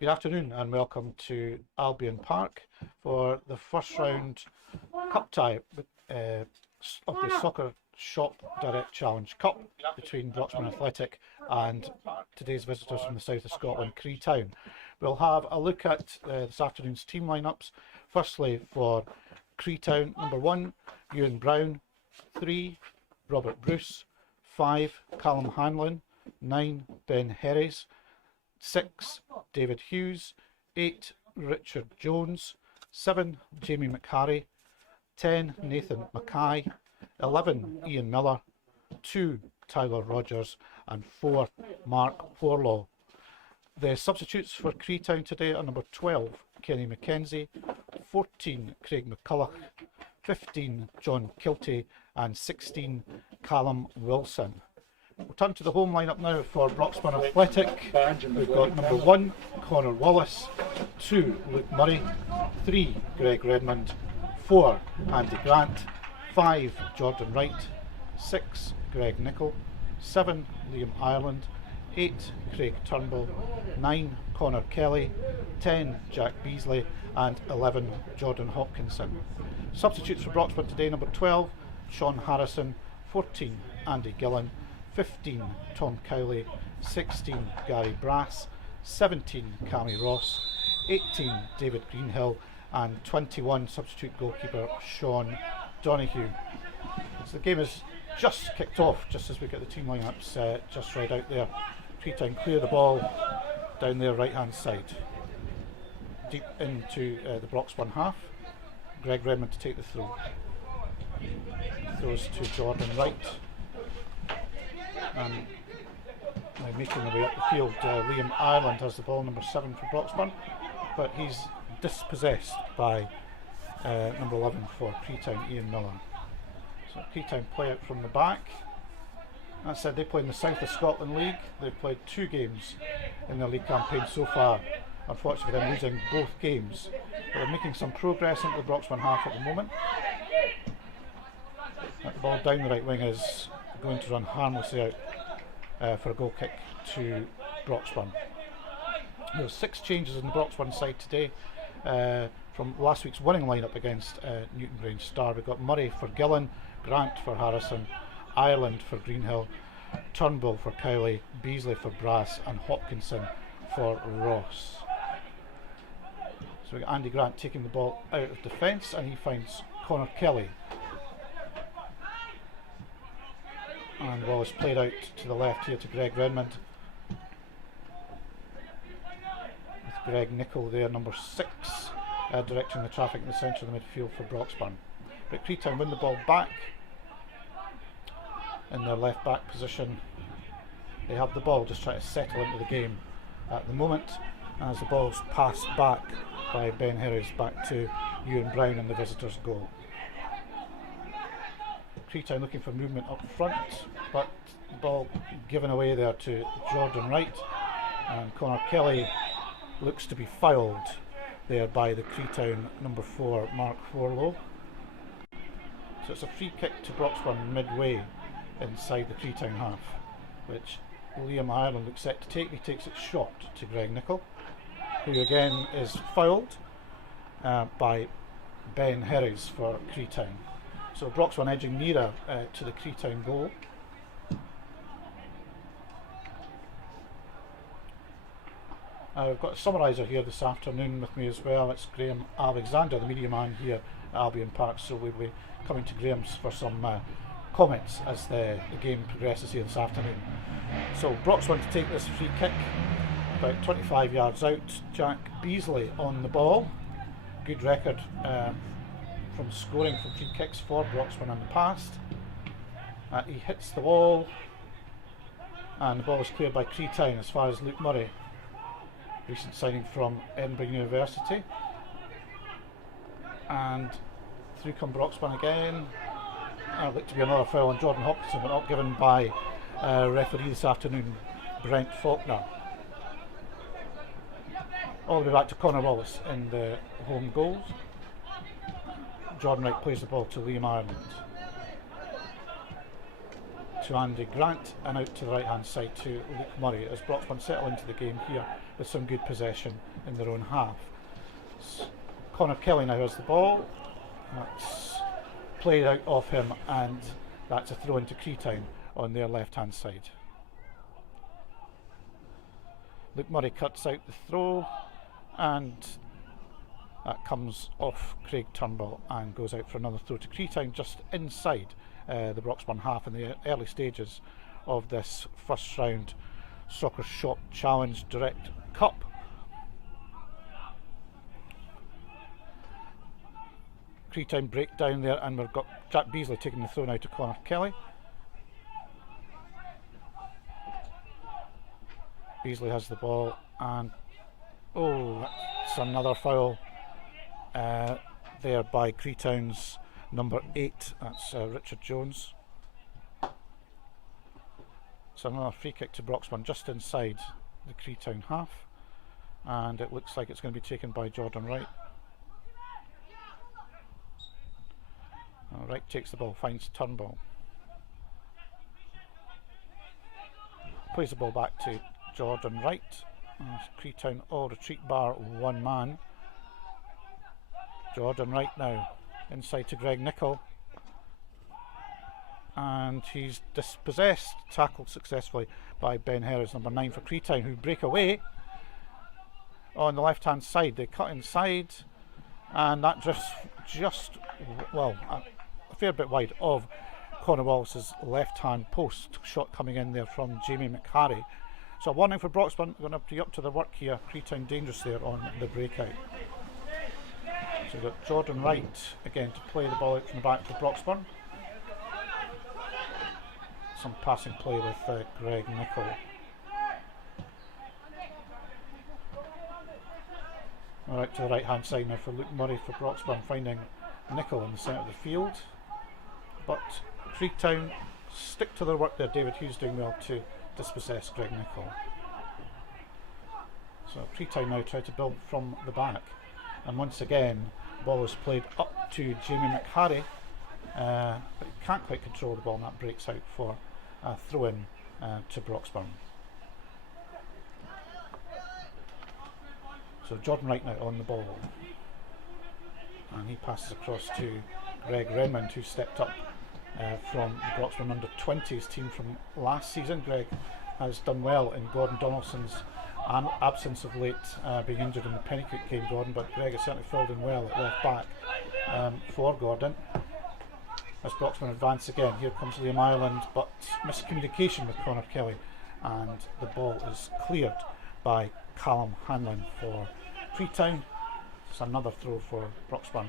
Good afternoon and welcome to Albyn Park for the first round cup tie of the Soccer Shop Direct Challenge Cup between Broxburn Athletic and today's visitors from the south of Scotland, Creetown. We'll have a look at this afternoon's team lineups. Firstly, for Creetown, number 1, Ewan Brown; 3, Robert Bruce; 5, Callum Hanlon; 9, Ben Herries; 6, David Hughes; 8, Richard Jones; 7, Jamie McHarry; 10, Nathan Mackay; 11, Ian Miller; 2, Tyler Rogers; and 4, Mark Horlaw. The substitutes for Creetown today are number 12, Kenny McKenzie; 14, Craig McCulloch; 15, John Kilty; and 16, Callum Wilson. We'll turn to the home lineup now for Broxburn Athletic. We've got number 1, Connor Wallace; 2, Luke Murray; 3, Greg Redmond; 4, Andy Grant; 5, Jordan Wright; 6, Greg Nichol; 7, Liam Ireland; 8, Craig Turnbull; 9, Connor Kelly; 10, Jack Beasley; and 11, Jordan Hopkinson. Substitutes for Broxburn today: number 12, Sean Harrison; 14, Andy Gillan; 15, Tom Cowley; 16, Gary Brass; 17, Cammy Ross; 18, David Greenhill; and 21, substitute goalkeeper Sean Donoghue. So the game has just kicked off, just as we get the team lineups just read out there. Creetown clear the ball down their right hand side, deep into the Broxburn half. Greg Redmond to take the throw. Throws to Jordan Wright. And making the way up the field, Liam Ireland has the ball, number 7 for Broxburn, but he's dispossessed by number 11 for Creetown, Ian Miller. So Creetown play out from the back. That said, they play in the South of Scotland League. They've played 2 games in their league campaign so far. Unfortunately, they're losing both games, but they're making some progress into the Broxburn half at the moment. The ball down the right wing is going to run harmlessly out for a goal kick to Broxburn. There's 6 changes in the Broxburn side today from last week's winning lineup against Newton Grange Star. We've got Murray for Gillan, Grant for Harrison, Ireland for Greenhill, Turnbull for Cowley, Beasley for Brass, and Hopkinson for Ross. So we've got Andy Grant taking the ball out of defence, and he finds Connor Kelly. And ball is played out to the left here to Greg Redmond, with Greg Nichol there, number 6, directing the traffic in the centre of the midfield for Broxburn. But Creetown win the ball back in their left back position. They have the ball, just trying to settle into the game at the moment, as the ball's passed back by Ben Herries back to Ewan Brown in the visitors' goal. Creetown looking for movement up front, but the ball given away there to Jordan Wright, and Connor Kelly looks to be fouled there by the Creetown number 4, Mark Horlaw. So it's a free kick to Broxburn midway inside the Creetown half, which Liam Ireland looks set to take. He takes it short to Greg Nichol, who again is fouled by Ben Herries for Creetown. So Broxburn edging nearer to the Creetown goal. We've got a summariser here this afternoon with me as well. It's Graham Alexander, the media man here at Albyn Park, so we'll be coming to Graham's for some comments as the game progresses here this afternoon. So Broxburn to take this free kick about 25 yards out. Jack Beasley on the ball. Good record from scoring from free kicks for Broxburn in the past. He hits the wall, and the ball is cleared by Creetown as far as Luke Murray, recent signing from Edinburgh University. And through come Broxburn again. Looked to be another foul on Jordan Hopkinson, but not given by referee this afternoon, Brent Faulkner. All the way back to Connor Wallace in the home goals. Jordan Wright plays the ball to Liam Ireland. to Andy Grant and out to the right hand side to Luke Murray as Broxburn settle into the game here with some good possession in their own half. Connor Kelly now has the ball. That's played out of him, and that's a throw into Creetown on their left hand side. Luke Murray cuts out the throw, and that comes off Craig Turnbull and goes out for another throw to Creetown just inside the Broxburn half in the early stages of this first round Soccer Shop Challenge Direct Cup. Creetown break down there, and we've got Jack Beasley taking the throw now to Connor Kelly. Beasley has the ball, and that's another foul there by Creetown's number 8, that's Richard Jones. So another free kick to Broxburn just inside the Creetown half, and it looks like it's going to be taken by Jordan Wright. Wright takes the ball, finds Turnbull. Plays the ball back to Jordan Wright. Creetown all retreat bar one man. Jordan Wright now inside to Greg Nichol. And he's dispossessed, tackled successfully by Ben Harris, number 9 for Creetown, who break away on the left hand side. They cut inside, and that just well, a fair bit wide of Connor Wallace's left hand post. Shot coming in there from Jamie McHarry. So a warning for Broxburn, going to be up to the work here. Creetown dangerous there on the breakout. So we've got Jordan Wright again to play the ball out from the back for Broxburn. Some passing play with Greg Nichol. Right to the right hand side now for Luke Murray for Broxburn, finding Nichol in the centre of the field. But Creetown stick to their work there. David Hughes doing well to dispossess Greg Nichol. So Creetown now try to build from the back, and once again the ball is played up to Jamie McHarry, but he can't quite control the ball, and that breaks out for a throw in to Broxburn. So Jordan Wright now on the ball, and he passes across to Greg Redmond, who stepped up from the Broxburn under 20s team from last season. Greg has done well in Gordon Donaldson's absence of late, being injured in the Pennycook game, Gordon, but Greg has certainly filled in well at left back for Gordon. As Broxburn advance again, here comes Liam Ireland, but miscommunication with Connor Kelly, and the ball is cleared by Callum Hanlon for Creetown. It's another throw for Broxburn,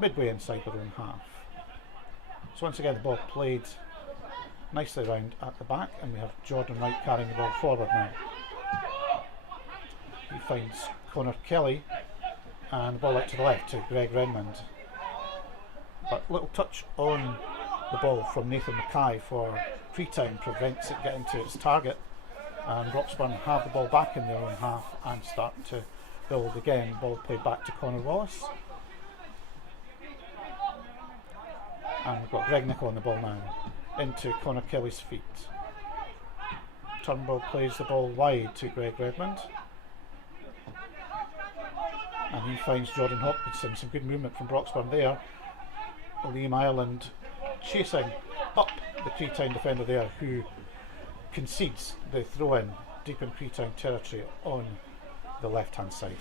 midway inside their own half. So once again the ball played nicely round at the back, and we have Jordan Wright carrying the ball forward now. He finds Connor Kelly, and the ball out to the left to Greg Redmond. But little touch on the ball from Nathan Mackay for Creetown prevents it getting to its target, and Broxburn have the ball back in their own half and start to build again. Ball played back to Connor Wallace, and we've got Greg Nichol on the ball now into Connor Kelly's feet. Turnbull plays the ball wide to Greg Redmond, and he finds Jordan Hopkinson. Some good movement from Broxburn there. Liam Ireland chasing up the Creetown defender there, who concedes the throw in deep in Creetown territory on the left hand side.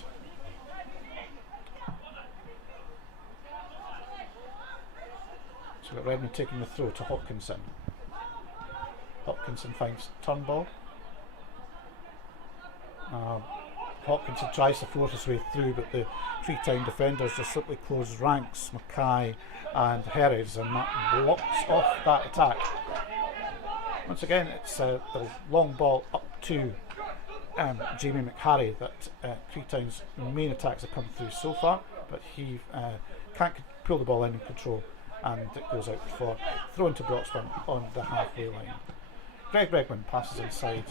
So we've got Redmond taking the throw to Hopkinson. Hopkinson finds Turnbull. Hopkinson tries to force his way through, but the Creetown defenders just simply close ranks, Mackay and Harris, and that blocks off that attack. Once again, it's the long ball up to Jamie McHarry that Creetown's main attacks have come through so far, but he can't pull the ball in and control, and it goes out for throw into Broxburn on the halfway line. Greg Redmond passes inside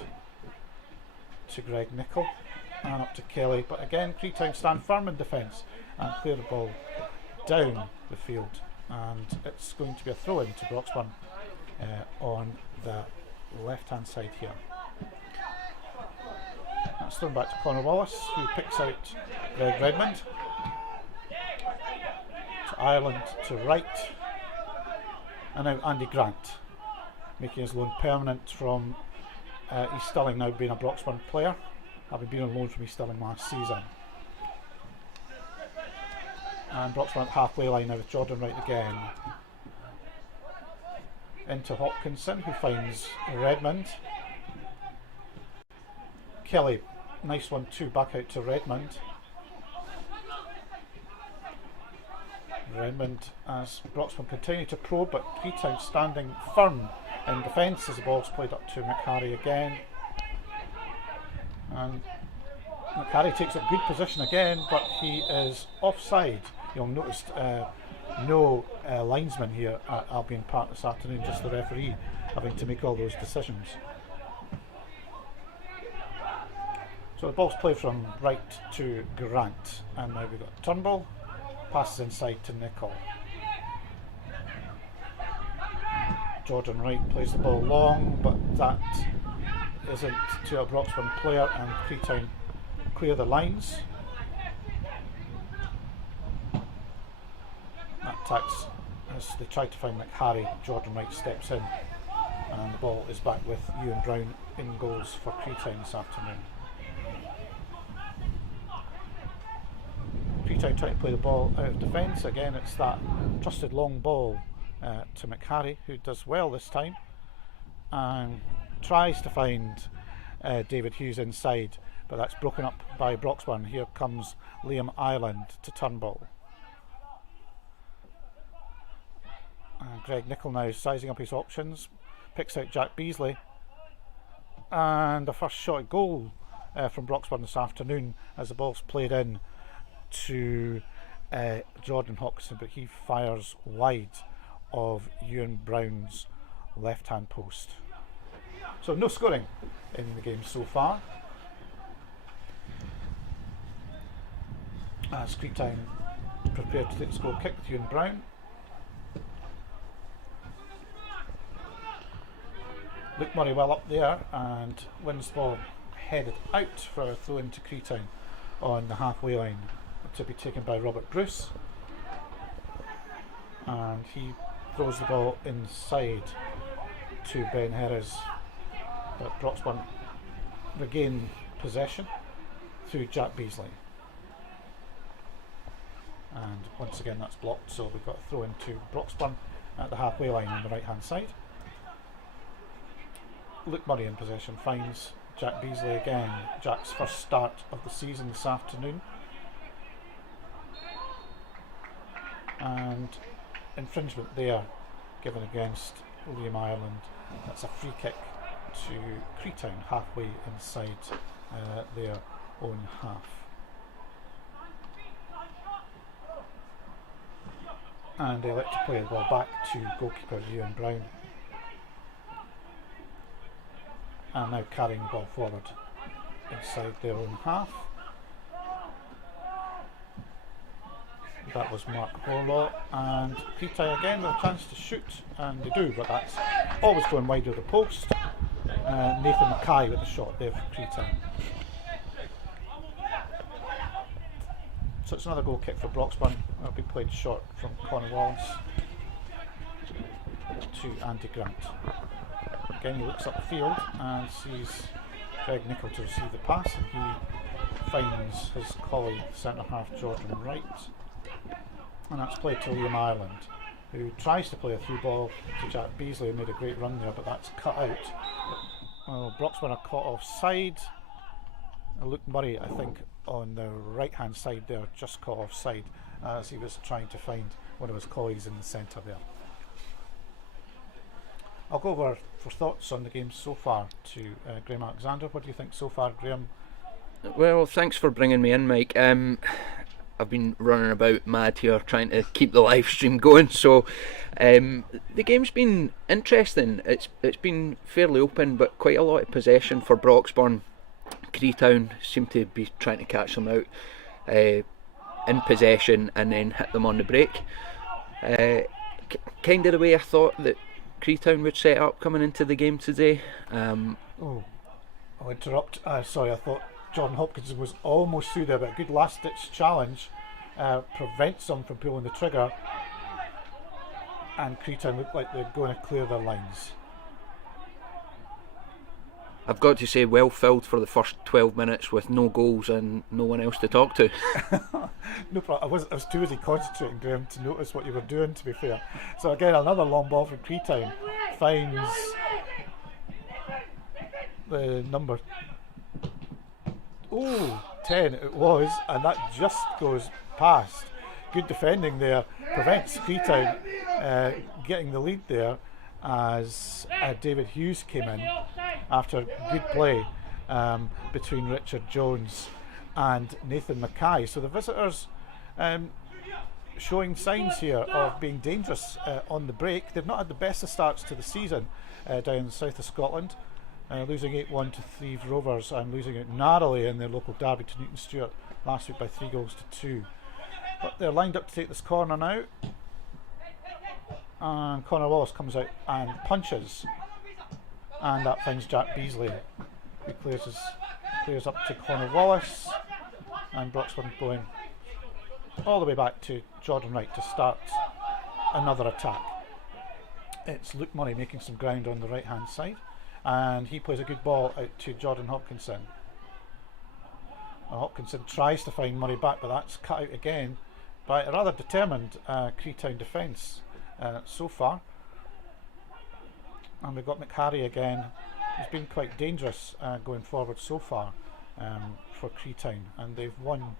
to Greg Nichol and up to Kelly, but again Creetown stand firm in defence and clear the ball down the field, and it's going to be a throw in to Broxburn on the left hand side here. That's thrown back to Connor Wallace, who picks out Greg Redmond. To Ireland to right. And now Andy Grant, making his loan permanent from East Stirling, now being a Broxburn player, having been on loan from East Stirling last season. And Broxburn at the halfway line now with Jordan Wright again. Into Hopkinson, who finds Redmond. Kelly, nice 1-2 back out to Redmond. Redmond, as Broxburn continue to probe, but Creetown standing firm in defence as the ball's played up to McHarry again. And McHarry takes a good position again, but he is offside. You'll notice no linesman here at Albyn Park this afternoon, just the referee having to make all those decisions. So the ball's played from right to Grant, and now we've got Turnbull, passes inside to Nicol. Jordan Wright plays the ball long, but that isn't to a Broxburn player, and Creetown clear the lines. That attacks as they try to find McHarry. Jordan Wright steps in, and the ball is back with Ewan Brown in goals for Creetown this afternoon. Creetown trying to play the ball out of defence. Again, it's that trusted long ball to McHarry, who does well this time and tries to find David Hughes inside, but that's broken up by Broxburn. Here comes Liam Ireland to Turnbull. Greg Nicol now sizing up his options, picks out Jack Beasley, and the first shot at goal from Broxburn this afternoon as the ball's played in to Jordan Hopkinson, but he fires wide of Ewan Brown's left hand post. So no scoring in the game so far, as Creetown prepared to take the score kick with Ewan Brown. Luke Murray well up there and wins the ball headed out for a throw into Creetown on the halfway line, to be taken by Robert Bruce, and he throws the ball inside to Ben Harris, but Broxburn regain possession through Jack Beasley, and once again that's blocked, so we've got a throw into Broxburn at the halfway line on the right hand side. Luke Murray in possession finds Jack Beasley again, Jack's first start of the season this afternoon, and infringement there given against Liam Ireland. That's a free kick to Creetown halfway inside their own half. And they elect to play the ball back to goalkeeper Ewan Brown, and now carrying the ball forward inside their own half. That was Mark Horlaw, and Creetown again with a chance to shoot, and they do, but that's always going wide of the post. Nathan Mackay with the shot there for Creetown. So it's another goal kick for Broxburn. It'll be played short from Conor Wallace to Andy Grant. Again, he looks up the field and sees Greg Nicol to receive the pass, and he finds his colleague centre half Jordan Wright, and that's played to Liam Ireland, who tries to play a through ball to Jack Beasley, who made a great run there, but that's cut out. Well, Broxburn are caught offside. Luke Murray, I think, on the right hand side there, just caught offside as he was trying to find one of his colleagues in the centre there. I'll go over for thoughts on the game so far to Graham Alexander. What do you think so far, Graham? Well, thanks for bringing me in, Mike. I've been running about mad here trying to keep the live stream going, so the game's been interesting. It's been fairly open, but quite a lot of possession for Broxburn. Creetown seem to be trying to catch them out in possession and then hit them on the break. Kind of the way I thought that Creetown would set up coming into the game today. I'll interrupt. Sorry, I thought Jordan Hopkinson was almost through there, but a good last-ditch challenge prevents them from pulling the trigger, and Creetown look like they're going to clear their lines. I've got to say, well filled for the first 12 minutes with no goals and no one else to talk to. No problem. I was too busy concentrating, Graham, to notice what you were doing, to be fair. So again, another long ball from Creetown finds the number 10 it was, and that just goes past. Good defending there prevents Creetown getting the lead there, as David Hughes came in after good play between Richard Jones and Nathan Mackay. So the visitors showing signs here of being dangerous on the break. They've not had the best of starts to the season down in the south of Scotland, losing 8-1 to Thieves Rovers and losing it narrowly in their local derby to Newton Stewart last week by 3-2. But they're lined up to take this corner now, and Connor Wallace comes out and punches, and that finds Jack Beasley, who clears up to Connor Wallace, and Broxburn going all the way back to Jordan Wright to start another attack. It's Luke Murray making some ground on the right hand side, and he plays a good ball out to Jordan Hopkinson. Hopkinson tries to find Murray back, but that's cut out again by a rather determined Creetown defence so far. And we've got McHarry again, who's been quite dangerous going forward so far for Creetown, and they've won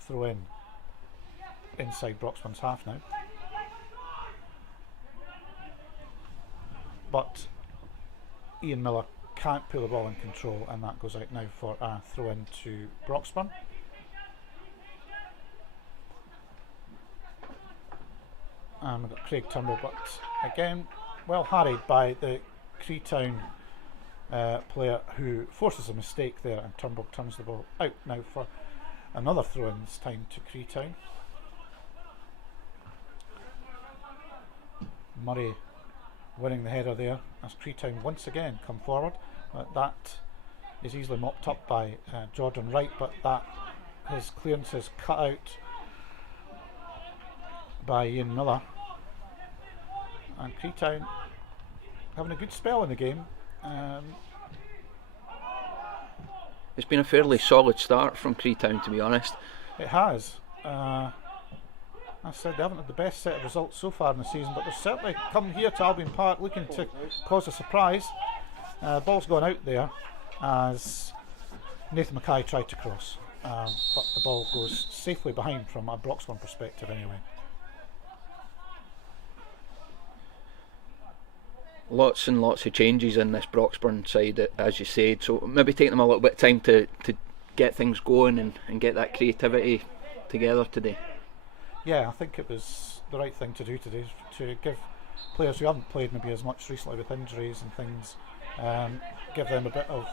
throw in inside Broxburn's half now. But Ian Miller can't pull the ball in control, and that goes out now for a throw in to Broxburn. And we've got Craig Turnbull, but again well harried by the Creetown player, who forces a mistake there, and Turnbull turns the ball out now for another throw in, this time to Creetown. Murray winning the header there as Creetown once again come forward, but that is easily mopped up by Jordan Wright, but that his clearance is cut out by Ian Miller, and Creetown having a good spell in the game. It's been a fairly solid start from Creetown, to be honest. It has. I said they haven't had the best set of results so far in the season, but they've certainly come here to Albyn Park looking to cause a surprise. Ball's gone out there as Nathan Mackay tried to cross, but the ball goes safely behind from a Broxburn perspective anyway. Lots and lots of changes in this Broxburn side, as you said, so maybe taking them a little bit of time to get things going and get that creativity together today. Yeah, I think it was the right thing to do today, to give players who haven't played maybe as much recently with injuries and things, give them a bit of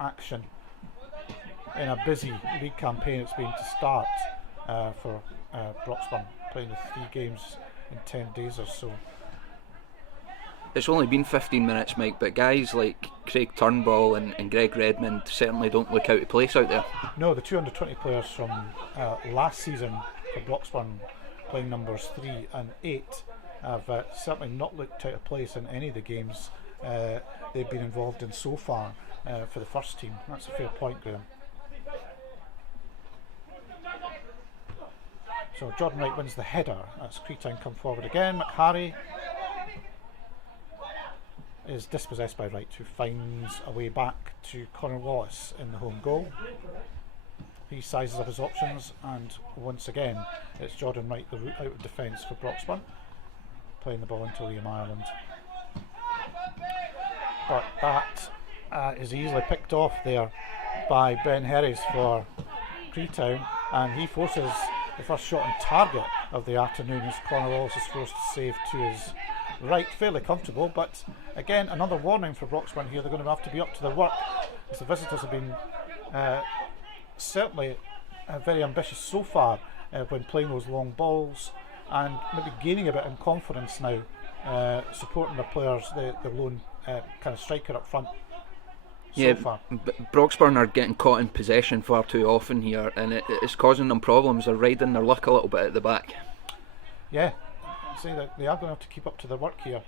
action in a busy league campaign it's been to start for Broxburn, playing the 3 games in 10 days or so. It's only been 15 minutes, Mike, but guys like Craig Turnbull and Greg Redmond certainly don't look out of place out there. No, the 220 players from last season for Broxburn, playing numbers 3 and 8, have certainly not looked out of place in any of the games they've been involved in so far for the first team. That's a fair point, Graham. So Jordan Wright wins the header as Creetown come forward again. McHarry is dispossessed by Wright, who finds a way back to Connor Wallace in the home goal. He sizes up his options, and once again it's Jordan Wright, the route out of defence for Broxburn, playing the ball into Liam Ireland. But that is easily picked off there by Ben Herries for Creetown, and he forces the first shot on target of the afternoon as Connor Wallace is forced to save to his right, fairly comfortable. But again, another warning for Broxburn here. They're going to have to be up to their work, as the visitors have been certainly very ambitious so far when playing those long balls, and maybe gaining a bit in confidence now supporting the players, the lone kind of striker up front. Yeah, So far. Broxburn are getting caught in possession far too often here, and it's causing them problems. They're riding their luck a little bit at the back. Yeah, say that they are going to have to keep up to their work here,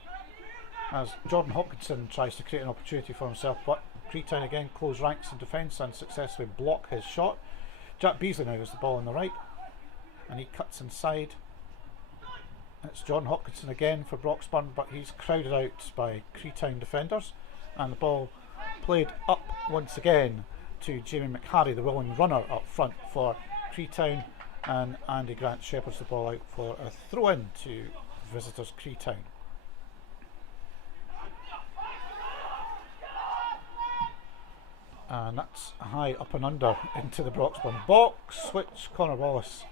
as Jordan Hopkinson tries to create an opportunity for himself, but Creetown again close ranks in defence and successfully block his shot. Jack Beasley now has the ball on the right, and he cuts inside. It's Jordan Hopkinson again for Broxburn, but he's crowded out by Creetown defenders, and the ball played up once again to Jamie McHarry, the willing runner up front for Creetown, and Andy Grant shepherds the ball out for a throw-in to visitors Creetown. And that's high up and under into the Broxburn box, which Connor Wallace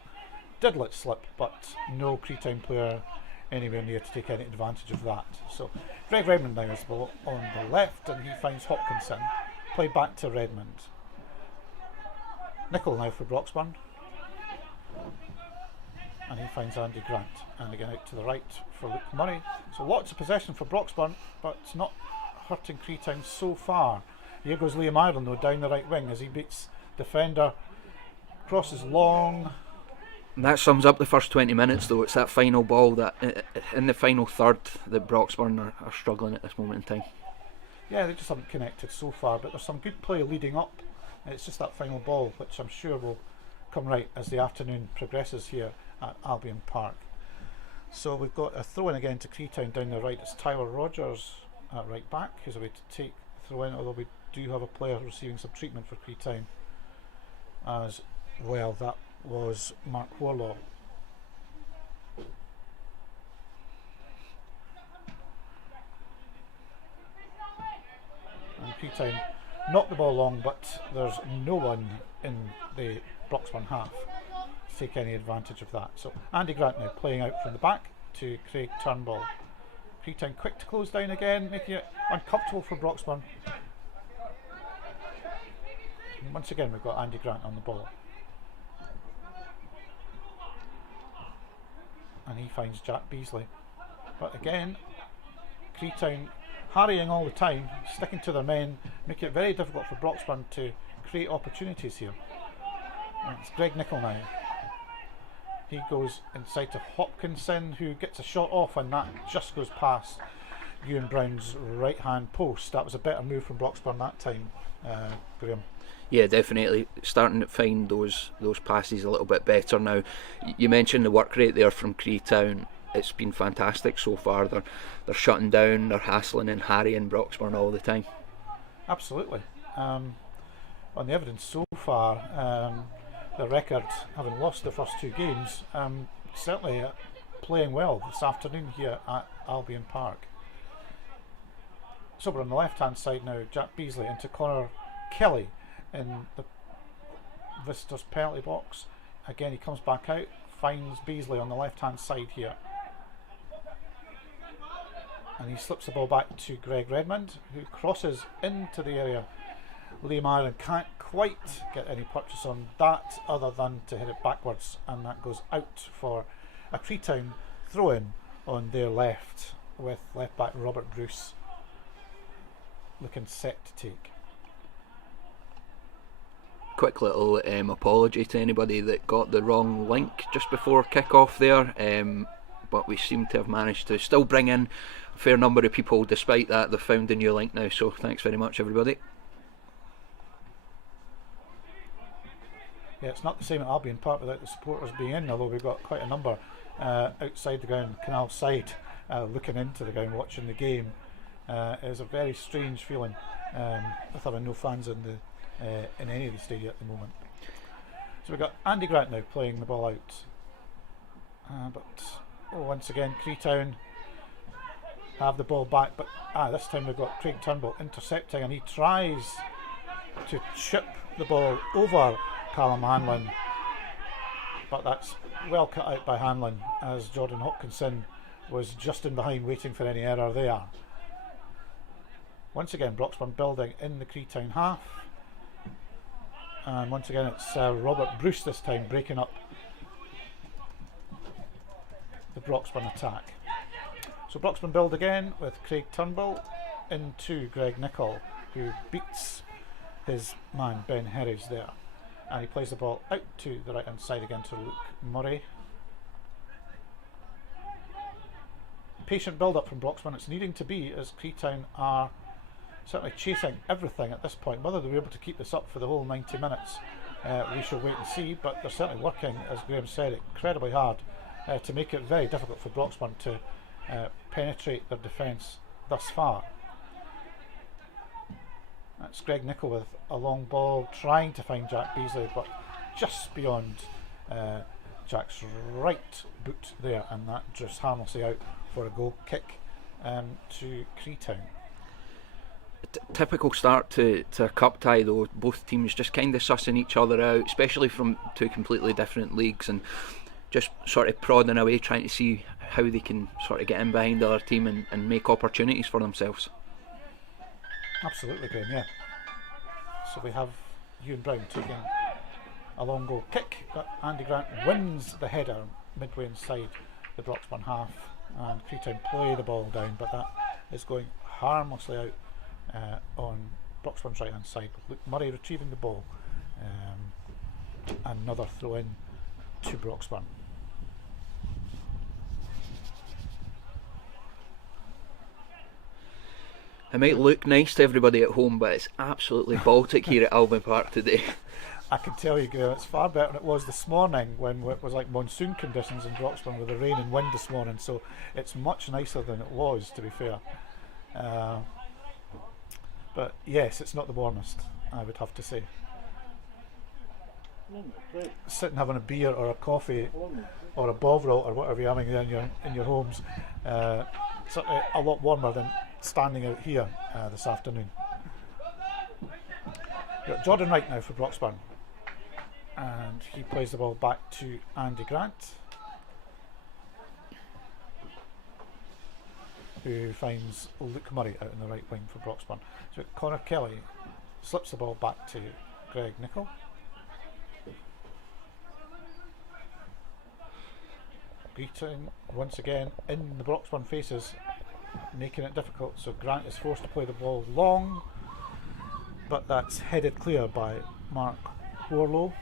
did let slip, but no Creetown player anywhere near to take any advantage of that. So Greg Redmond now is the ball on the left, and he finds Hopkinson. Play back to Redmond. Nickel now for Broxburn, and he finds Andy Grant, and again out to the right for Luke Murray. So lots of possession for Broxburn, but it's not hurting Creetown so far. Here goes Liam Ireland though down the right wing as he beats defender, crosses long. And that sums up the first 20 minutes though. It's that final ball that in the final third that Broxburn are struggling at this moment in time. Yeah, they just haven't connected so far, but there's some good play leading up. It's just that final ball which I'm sure will come right as the afternoon progresses here at Albyn Park. So we've got a throw in again to Creetown down the right. It's Tyler Rogers at right back who's away to take the throw in, although we do have a player receiving some treatment for Creetown as well. That was Mark Warlaw. And Creetown knocked the ball long, but there's no one in the Broxburn half to take any advantage of that. So Andy Grant now playing out from the back to Craig Turnbull. Creetown quick to close down again, making it uncomfortable for Broxburn. And once again we've got Andy Grant on the ball. And he finds Jack Beasley. But again, Creetown harrying all the time, sticking to their men, making it very difficult for Broxburn to create opportunities here. And it's Greg Nickel now. He goes inside to Hopkinson, who gets a shot off, and that just goes past Ewan Brown's right hand post. That was a better move from Broxburn that time, Graham. Yeah, definitely starting to find those passes a little bit better now. You mentioned the work rate there from Creetown. It's been fantastic so far. They're shutting down, they're hassling and harrying Broxburn all the time. Absolutely. On the evidence so far, the record, having lost the first two games, certainly playing well this afternoon here at Albyn Park. So we're on the left hand side now. Jack Beasley into Connor Kelly in the visitors penalty box. Again he comes back out, finds Beasley on the left hand side here, and he slips the ball back to Greg Redmond, who crosses into the area. Liam Ireland can't quite get any purchase on that other than to hit it backwards, and that goes out for a Creetown throw in on their left, with left back Robert Bruce looking set to take. Quick little apology to anybody that got the wrong link just before kick-off there, but we seem to have managed to still bring in a fair number of people despite that. They've found a new link now, so thanks very much everybody. Yeah, it's not the same at Albyn Park without the supporters being in, although we've got quite a number outside the ground, canal side, looking into the ground, watching the game. It is a very strange feeling with having no fans in any of the stadia at the moment. So we've got Andy Grant now playing the ball out, but once again Creetown have the ball back, but this time we've got Craig Turnbull intercepting, and he tries to chip the ball over Callum Hanlon, but that's well cut out by Hanlon, as Jordan Hopkinson was just in behind waiting for any error there. Once again Broxburn building in the Creetown half, and once again it's Robert Bruce this time breaking up the Broxburn attack. So Broxburn build again with Craig Turnbull into Greg Nichol, who beats his man Ben Herridge there. And he plays the ball out to the right hand side again to Luke Murray. Patient build up from Broxburn. It's needing to be, as Creetown are certainly chasing everything at this point. Whether they'll be able to keep this up for the whole 90 minutes, we shall wait and see. But they're certainly working, as Graham said, incredibly hard to make it very difficult for Broxburn to penetrate their defence thus far. That's Greg Nichol with a long ball, trying to find Jack Beasley, but just beyond Jack's right boot there, and that drifts harmlessly out for a goal kick to Creetown. Typical start to a cup tie though, both teams just kind of sussing each other out, especially from two completely different leagues, and just sort of prodding away, trying to see how they can sort of get in behind the other team and make opportunities for themselves. Absolutely, Graham, yeah. So we have Ewan Brown taking a long goal kick, but Andy Grant wins the header midway inside the Broxburn half, and Creetown play the ball down, but that is going harmlessly out on Broxburn's right hand side, with Luke Murray retrieving the ball. Another throw in to Broxburn. It might look nice to everybody at home, but it's absolutely Baltic here at Albyn Park today. I can tell you, Graham, it's far better than it was this morning when it was like monsoon conditions in Broxburn with the rain and wind this morning, so it's much nicer than it was, to be fair. But yes, it's not the warmest, I would have to say. Sitting having a beer or a coffee or a bovril or whatever you're having there in your homes, certainly a lot warmer than standing out here this afternoon. We've got Jordan Wright now for Broxburn, and he plays the ball back to Andy Grant, who finds Luke Murray out in the right wing for Broxburn. So Connor Kelly slips the ball back to Greg Nichol. Creetown once again in the Broxburn faces, making it difficult, so Grant is forced to play the ball long, but that's headed clear by Mark Warlow.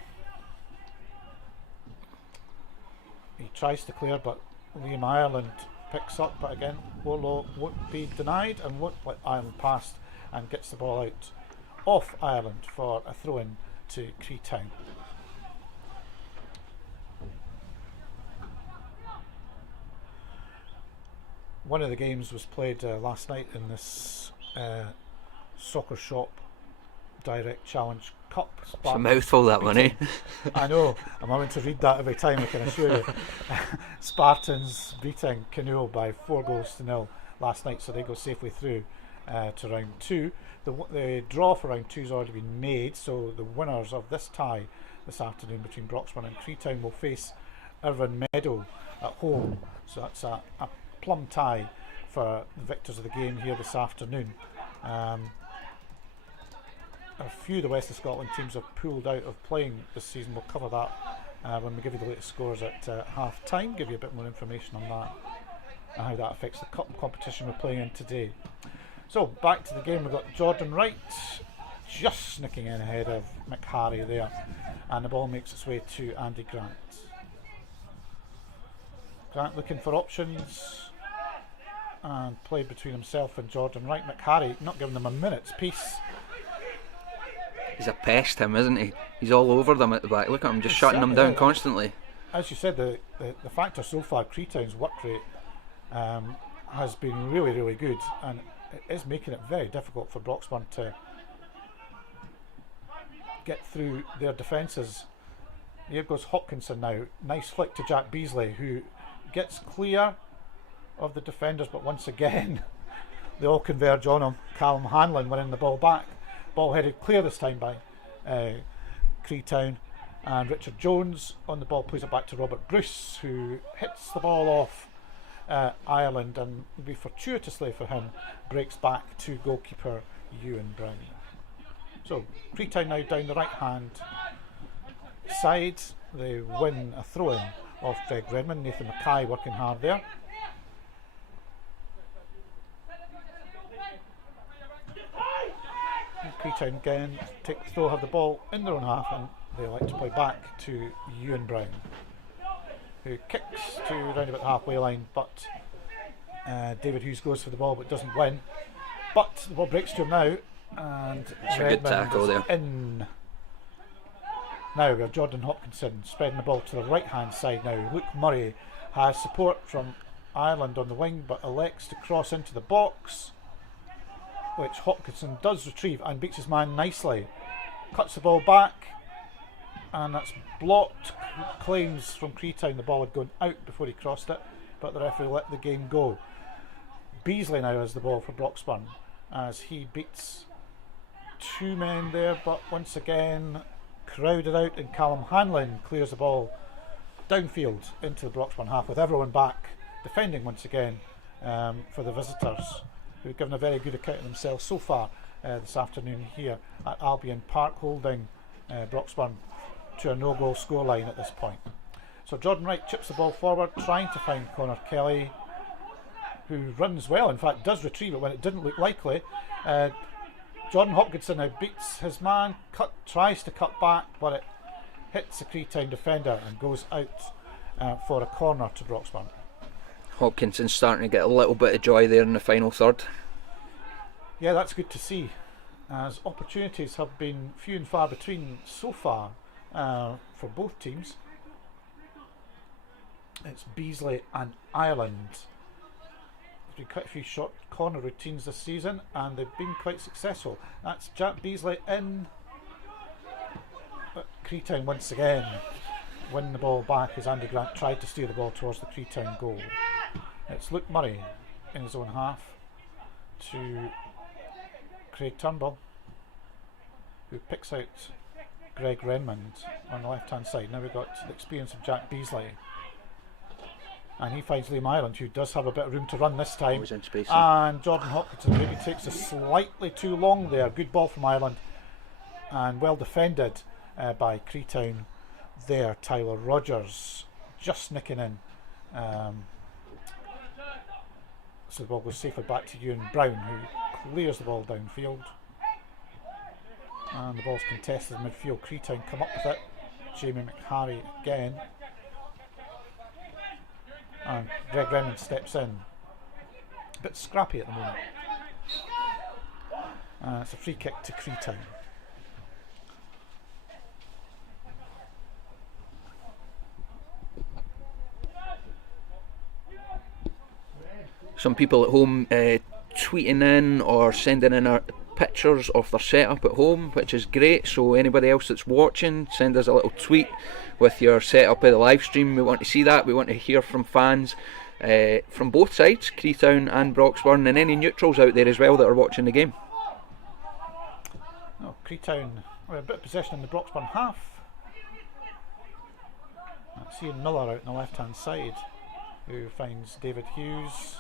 He tries to clear, but Liam Ireland picks up, but again Warlow won't be denied and won't let Ireland pass, and gets the ball out off Ireland for a throw in to Creetown. One of the games was played last night in this Soccer Shop Direct Challenge Cup. It's a mouthful, that one, eh? I know, I'm having to read that every time, I can assure you. Spartans beating Canoe by 4-0 last night, so they go safely through to round 2. The draw for round 2 has already been made, so the winners of this tie this afternoon between Broxburn and Creetown will face Irvine Meadow at home, so that's a plum tie for the victors of the game here this afternoon. A few of the West of Scotland teams have pulled out of playing this season. We'll cover that when we give you the latest scores at half time, give you a bit more information on that and how that affects the cup competition we're playing in today. So back to the game, we've got Jordan Wright just sneaking in ahead of McHarry there, and the ball makes its way to Andy Grant. Grant looking for options and played between himself and Jordan Wright. McHarry not giving them a minute's peace. He's a pest, him, isn't he? He's all over them at the back. Look at him, just shutting them down constantly. As you said, the factor so far, Creetown's work rate has been really, really good, and it is making it very difficult for Broxburn to get through their defences. Here goes Hopkinson now. Nice flick to Jack Beasley, who gets clear of the defenders, but once again they all converge on him. Callum Hanlon winning the ball back. Ball headed clear this time by Creetown, and Richard Jones on the ball plays it back to Robert Bruce, who hits the ball off Ireland, and maybe fortuitously for him breaks back to goalkeeper Ewan Brown. So Creetown now down the right hand side. They win a throw in off Greg Redmond. Nathan Mackay working hard there. Creetown again take the throw, have the ball in their own half, and they like to play back to Ewan Brown, who kicks to round about the halfway line, but David Hughes goes for the ball but doesn't win. But the ball breaks to him now, and It's a good tackle is there. in. Now we have Jordan Hopkinson spreading the ball to the right hand side now. Luke Murray has support from Ireland on the wing, but elects to cross into the box, which Hopkinson does retrieve and beats his man nicely. Cuts the ball back, and that's blocked. Claims from Creetown the ball had gone out before he crossed it, but the referee let the game go. Beasley now has the ball for Broxburn as he beats two men there, but once again crowded out, and Callum Hanlon clears the ball downfield into the Broxburn half, with everyone back defending once again for the visitors, who've given a very good account of themselves so far this afternoon here at Albyn Park, holding Broxburn to a no-goal scoreline at this point. So Jordan Wright chips the ball forward, trying to find Connor Kelly, who runs well, in fact does retrieve it when it didn't look likely. Jordan Hopkinson now beats his man, tries to cut back, but it hits the Creetown defender and goes out for a corner to Broxburn. Hopkinson's starting to get a little bit of joy there in the final third. Yeah, that's good to see, as opportunities have been few and far between so far for both teams. It's Beasley and Ireland. There's been quite a few short corner routines this season, and they've been quite successful. That's Jack Beasley in. But Creetown once again win the ball back as Andy Grant tried to steer the ball towards the Creetown goal. It's Luke Murray in his own half to Craig Turnbull, who picks out Greg Renmond on the left hand side. Now we've got the experience of Jack Beasley, and he finds Liam Ireland, who does have a bit of room to run this time. Always in space. And Jordan Hopkinson maybe takes it slightly too long there. Good ball from Ireland, and well defended by Creetown there. Tyler Rogers just nicking in. So the ball goes safely back to Ewan Brown, who clears the ball downfield. And the ball's contested in midfield. Creetown come up with it. Jamie McHarry again. And Greg Renman steps in. A bit scrappy at the moment. It's a free kick to Creetown. Some people at home tweeting in or sending in pictures of their setup at home, which is great. So anybody else that's watching, send us a little tweet with your setup of the live stream. We want to see that. We want to hear from fans from both sides, Creetown and Broxburn, and any neutrals out there as well that are watching the game. Oh, Creetown, a bit of possession in the Broxburn half. That's Ian Miller out on the left hand side, who finds David Hughes,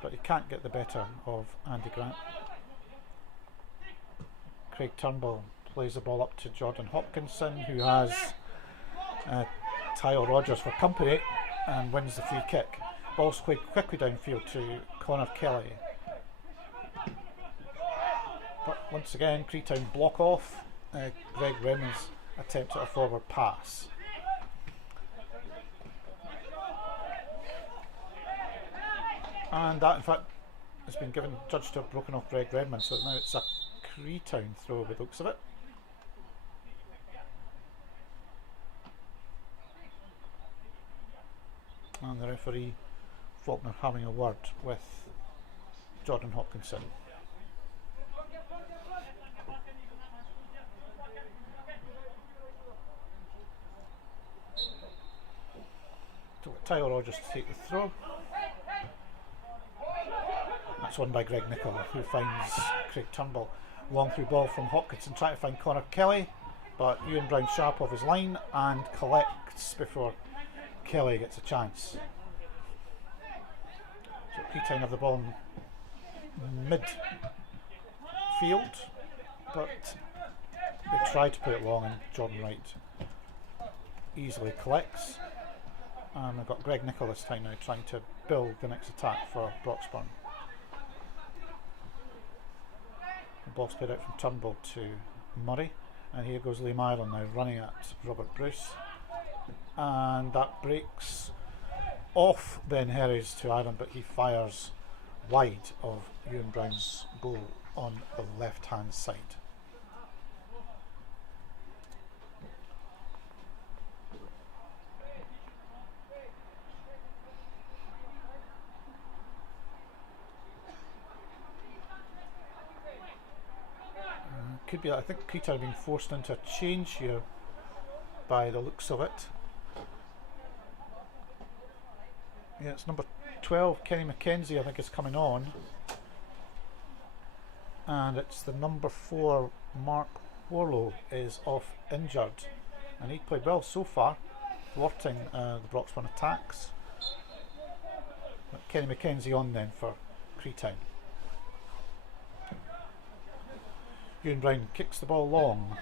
but he can't get the better of Andy Grant. Craig Turnbull plays the ball up to Jordan Hopkinson, who has Tyler Rogers for company and wins the free kick. Ball's played quickly downfield to Connor Kelly. But once again, Creetown block off Greg Renman's attempt at a forward pass. And that, in fact, has been judged to have broken off Greg Redmond, so now it's a Creetown throw by the looks of it. And the referee, Faulkner, having a word with Jordan Hopkinson. To Tyler Rogers to take the throw. That's won by Greg Nichol, who finds Craig Turnbull. Long through ball from Hopkinson, trying to find Connor Kelly, but Ewan Brown sharp off his line and collects before Kelly gets a chance. So Creetown have the ball in mid-field, but they try to put it long, and Jordan Wright easily collects. And they've got Greg Nichol this time now trying to build the next attack for Broxburn. ball's played out from Turnbull to Murray, and here goes Liam Ireland now running at Robert Bruce, and that breaks off Ben Herries to Ireland, but he fires wide of Ewan Brown's goal on the left hand side. Could be, I think Creetown have been forced into a change here by the looks of it. Yeah, it's number 12, Kenny McKenzie, I think, is coming on. And it's the number 4, Mark Warlow, is off injured. And he played well so far, thwarting the Broxburn attacks. But Kenny McKenzie on then for Creetown. Ewan Brown kicks the ball long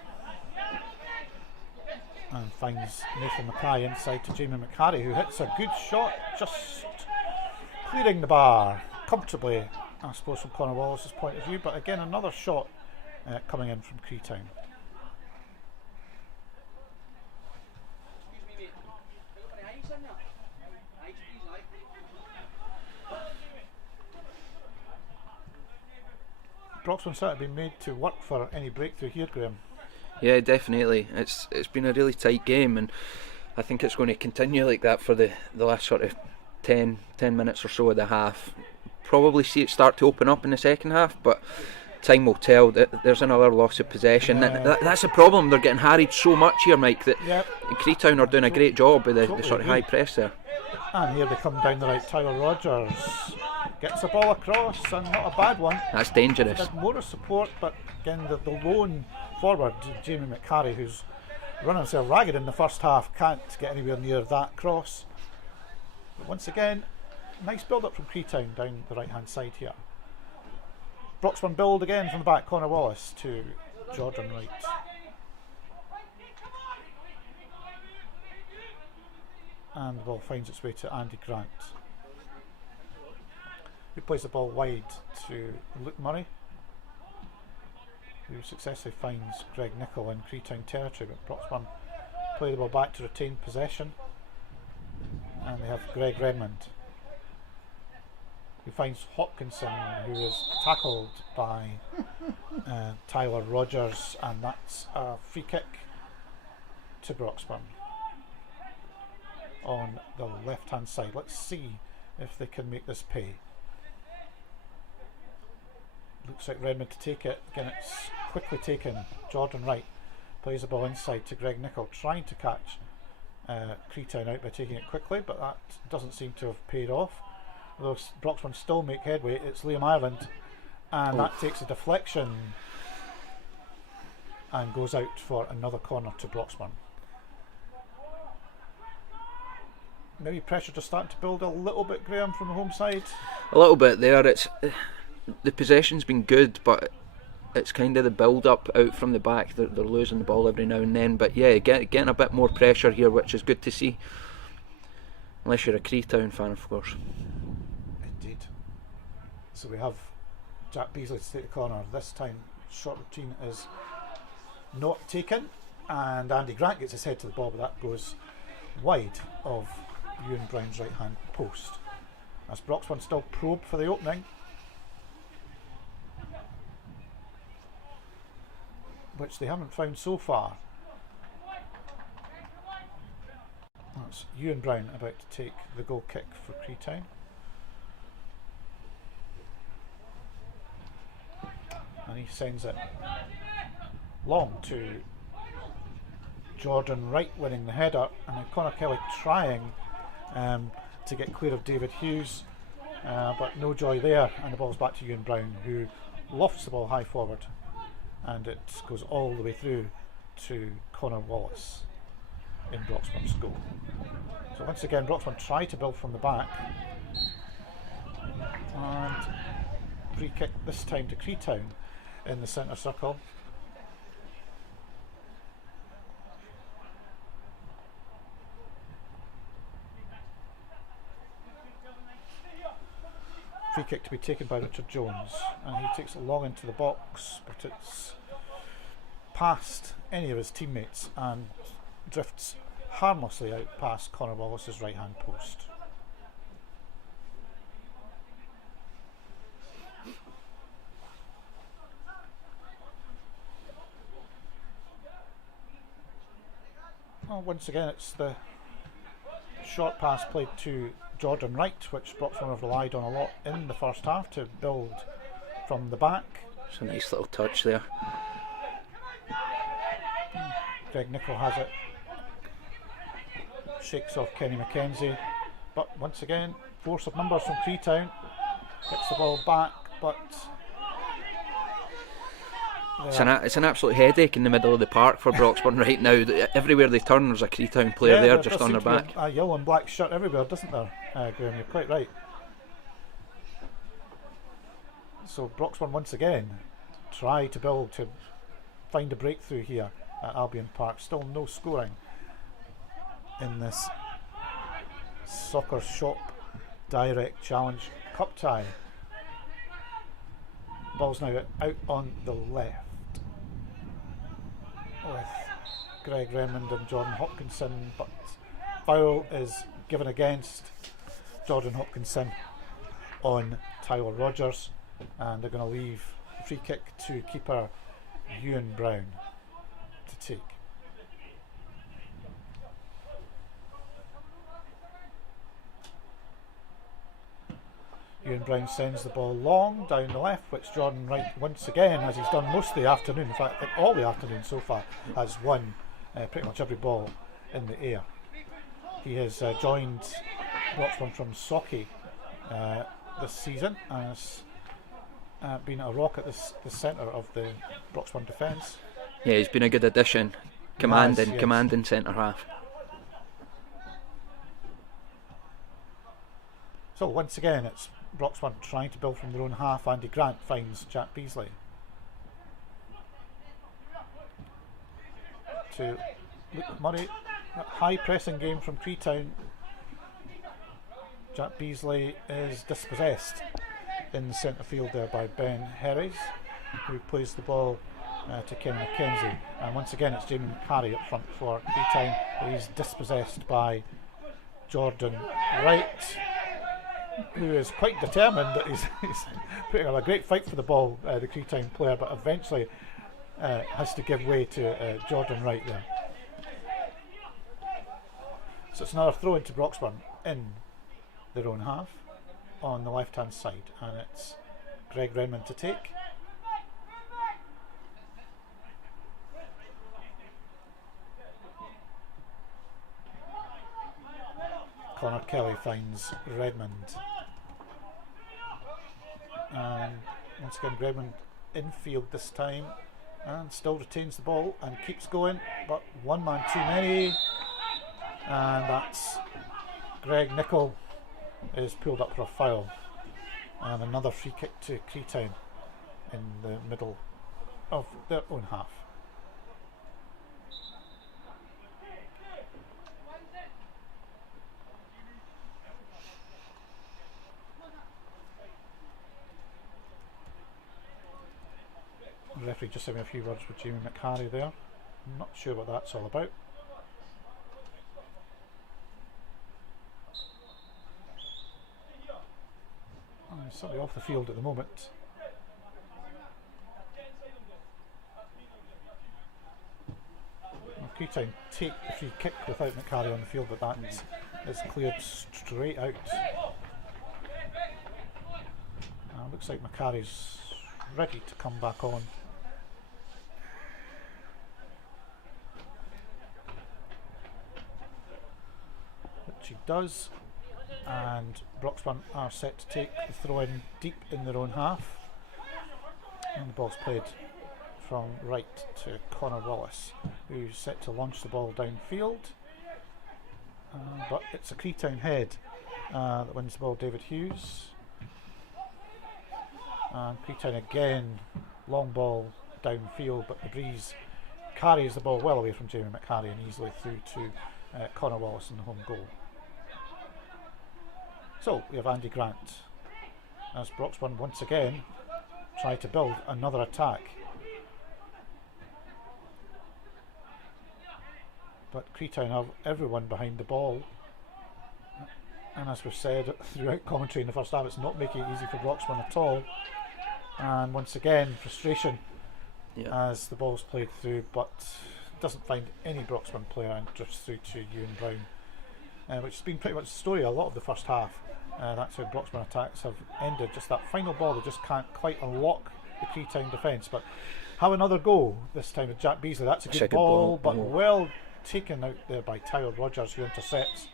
and finds Nathan Mackay inside to Jamie McHarry, who hits a good shot, just clearing the bar comfortably, I suppose, from Conor Wallace's point of view. But again, another shot coming in from Creetown. Broxburn certainly been made to work for any breakthrough here, Graham. Yeah, definitely. It's been a really tight game, and I think it's going to continue like that for the last sort of 10 minutes or so of the half. Probably see it start to open up in the second half, but time will tell. There's another loss of possession. That's the problem. They're getting harried so much here, Mike, that Creetown are doing a great job with the sort of high press there. And here they come down the right. Tyler Rogers gets the ball across, and not a bad one. That's dangerous. There's more support, but again the lone forward, Jamie McHarry, who's running himself ragged in the first half, can't get anywhere near that cross. But once again, nice build up from Creetown down the right hand side here. Broxburn build again from the back. Conor Wallace to Jordan Wright. And the ball finds its way to Andy Grant, who plays the ball wide to Luke Murray, who successfully finds Greg Nichol in Creetown territory, but Broxburn play the ball back to retain possession, and they have Greg Redmond, who finds Hopkinson, who is tackled by Tyler Rogers, and that's a free kick to Broxburn on the left hand side. Let's see if they can make this pay. Looks like Redmond to take it. Again, it's quickly taken. Jordan Wright plays the ball inside to Greg Nichol, trying to catch Creetown out by taking it quickly, but that doesn't seem to have paid off. Although Broxburn still make headway, it's Liam Ireland, and that takes a deflection and goes out for another corner to Broxburn. Maybe pressure just starting to build a little bit, Graham, from the home side. A little bit there. It's the possession's been good, but it's kind of the build up out from the back. They're losing the ball every now and then, but yeah, getting a bit more pressure here, which is good to see. Unless you're a Creetown fan, of course. Indeed. So we have Jack Beasley to take the corner. This time, short routine is not taken, and Andy Grant gets his head to the ball, but that goes wide of Ewan Brown's right hand post. As Broxburn still probe for the opening, which they haven't found so far. That's Ewan Brown about to take the goal kick for Creetown. And he sends it long to Jordan Wright, winning the header, and then Conor Kelly trying to get clear of David Hughes, but no joy there, and the ball's back to Ewan Brown, who lofts the ball high forward, and it goes all the way through to Conor Wallace in Broxburn's goal. So once again, Broxburn try to build from the back, and free kick this time to Creetown in the centre circle. Free kick to be taken by Richard Jones, and he takes it long into the box, but it's past any of his teammates and drifts harmlessly out past Connor Wallace's right hand post. Well, once again it's the short pass played to Jordan Wright, which Broxburn have relied on a lot in the first half to build from the back. It's a nice little touch there. Greg Nicholl has it, shakes off Kenny McKenzie, but once again force of numbers from Creetown, gets the ball back, but it's an absolute headache in the middle of the park for Broxburn right now. Everywhere they turn there's a Creetown player there just on their back. A yellow and black shirt everywhere, doesn't there, Graham? You're quite right. So Broxburn once again try to build to find a breakthrough here at Albyn Park. Still no scoring in this Soccer Shop Direct Challenge Cup tie. Ball's now out on the left with Greg Redmond and Jordan Hopkinson, but foul is given against Jordan Hopkinson on Tyler Rogers, and they're going to leave the free kick to keeper Ewan Brown to take. Ewan Brown sends the ball long down the left, which Jordan Wright once again, as he's done most of the afternoon, in fact all the afternoon so far, has won pretty much every ball in the air. He has joined Broxburn from Socky this season and has been a rock at the centre of the Broxburn defence. Yeah, he's been a good addition, commanding centre half. So once again it's Broxburn trying to build from their own half. Andy Grant finds Jack Beasley to Luke Murray. That high pressing game from Creetown. Jack Beasley is dispossessed in the centre field there by Ben Herries, who plays the ball to Ken McKenzie, and once again it's Jamie McCarry up front for Creetown, but he's dispossessed by Jordan Wright, who is quite determined that he's putting on a great fight for the ball, the Creetown player, but eventually has to give way to Jordan Wright there. So it's another throw into Broxburn in their own half on the left hand side, and it's Greg Redmond to take. Connor Kelly finds Redmond, and once again Redmond infield this time and still retains the ball and keeps going, but one man too many, and that's Greg Nicholl is pulled up for a foul, and another free kick to Creetown in the middle of their own half. The referee just having a few words with Jamie McCarry there. I'm not sure what that's all about. He's certainly off the field at the moment. Well, Creetown take the free kick without McCarry on the field, but that is cleared straight out. Looks like McCarry's ready to come back on. Which he does, and Broxburn are set to take the throw in deep in their own half, and the ball's played from right to Connor Wallace, who's set to launch the ball downfield, but it's a Creetown head that wins the ball. David Hughes, and Creetown again, long ball downfield, but the breeze carries the ball well away from Jamie McCarry and easily through to Connor Wallace in the home goal. So we have Andy Grant as Broxburn once again try to build another attack. But Creetown have everyone behind the ball, and as we've said throughout commentary in the first half, it's not making it easy for Broxburn at all. And once again, frustration as the ball's played through, but doesn't find any Broxburn player and drifts through to Ewan Brown, which has been pretty much the story a lot of the first half. That's how Broxburn attacks have ended. Just that final ball, they just can't quite unlock the Creetown defence. But have another go this time with Jack Beasley. That's a good ball, but well taken out there by Tyler Rogers, who intercepts,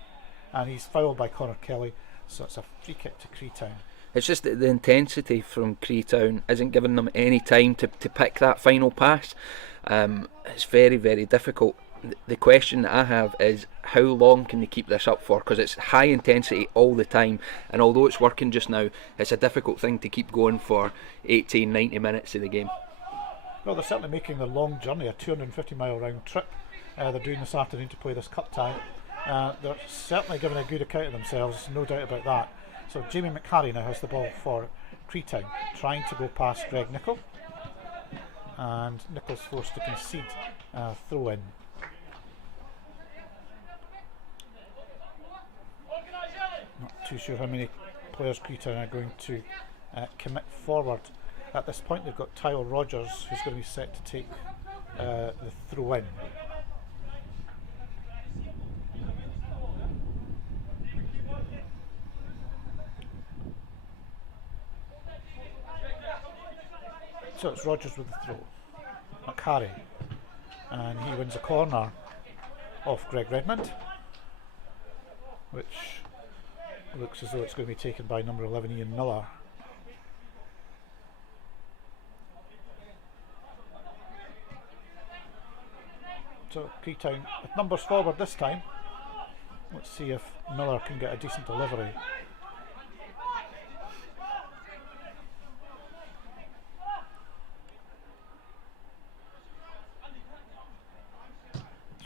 and he's fouled by Connor Kelly. So it's a free kick to Creetown. It's just that the intensity from Creetown isn't giving them any time to pick that final pass. It's very, very difficult. The question that I have is, how long can they keep this up for? Because it's high intensity all the time, and although it's working just now, it's a difficult thing to keep going for 18, 90 minutes of the game. Well, they're certainly making the long journey, a 250-mile round trip they're doing this afternoon to play this cup tie. They're certainly giving a good account of themselves, no doubt about that. So Jamie McHarry now has the ball for Creetown, trying to go past Greg Nichol, and Nichol's forced to concede throw in. Not too sure how many players Creetown are going to commit forward. At this point they've got Tyler Rogers, who's going to be set to take the throw in. So it's Rogers with the throw. McHarry, and he wins a corner off Greg Redmond, which looks as though it's going to be taken by number 11 Ian Miller. So Creetown with numbers forward this time. Let's see if Miller can get a decent delivery.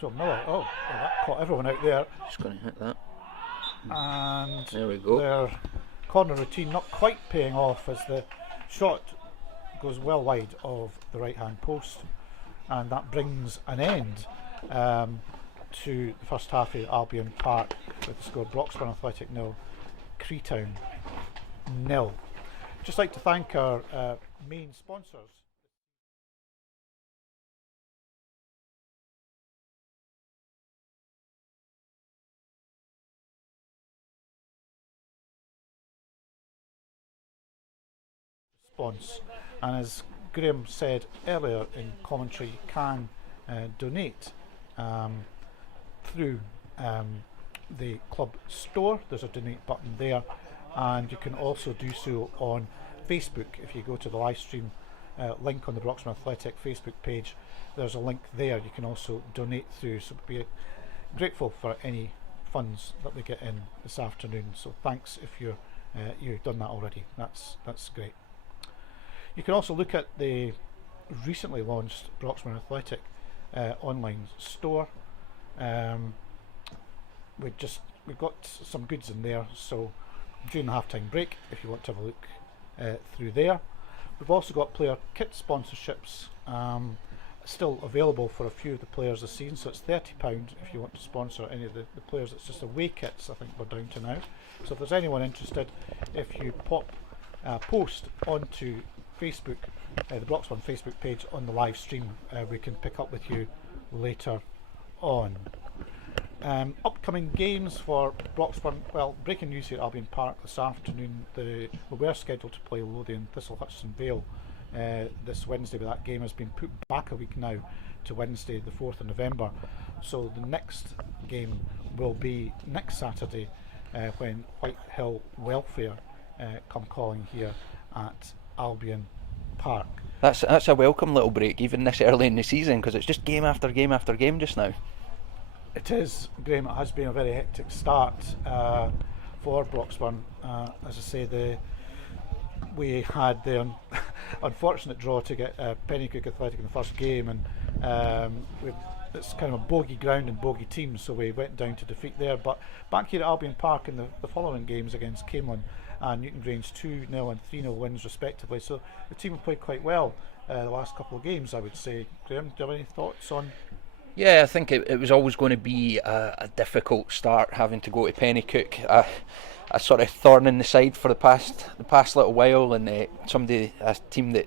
So Miller, that caught everyone out there. Just going to hit that. And there we go. Their corner routine not quite paying off as the shot goes well wide of the right hand post, and that brings an end to the first half of Albyn Park with the score Broxburn Athletic 0, Creetown 0. Just like to thank our main sponsors. And as Graham said earlier in commentary, you can donate through the club store. There's a donate button there, and you can also do so on Facebook. If you go to the live stream link on the Broxburn Athletic Facebook page, there's a link there. You can also donate through, so we'd be grateful for any funds that we get in this afternoon. So thanks if you've done that already. That's great. You can also look at the recently launched Broxburn Athletic online store. We've got some goods in there, so during the half-time break, if you want to have a look through there. We've also got player kit sponsorships still available for a few of the players this season, so it's £30 if you want to sponsor any of the players. It's just away kits, I think we're down to now. So if there's anyone interested, if you pop post onto Facebook, the Broxburn Facebook page on the live stream, we can pick up with you later on. Upcoming games for Broxburn. Well, breaking news here at Albyn Park this afternoon. We were scheduled to play Lothian Thistle Hutchinson Vale this Wednesday, but that game has been put back a week now to Wednesday the 4th of November. So the next game will be next Saturday when Whitehill Welfare come calling here at Albyn Park. That's a welcome little break, even this early in the season, because it's just game after game after game just now. It is, Graham. It has been a very hectic start for Broxburn. As I say, we had the unfortunate draw to get Pennycook Athletic in the first game, and it's kind of a bogey ground and bogey team, so we went down to defeat there. But back here at Albyn Park in the following games against Camelon and Newton Grange 2-0 and 3-0 wins respectively. So the team have played quite well the last couple of games, I would say. Graham, do you have any thoughts on? Yeah, I think it was always going to be a difficult start having to go to Pennycook. A sort of thorn in the side for the past little while, and a team that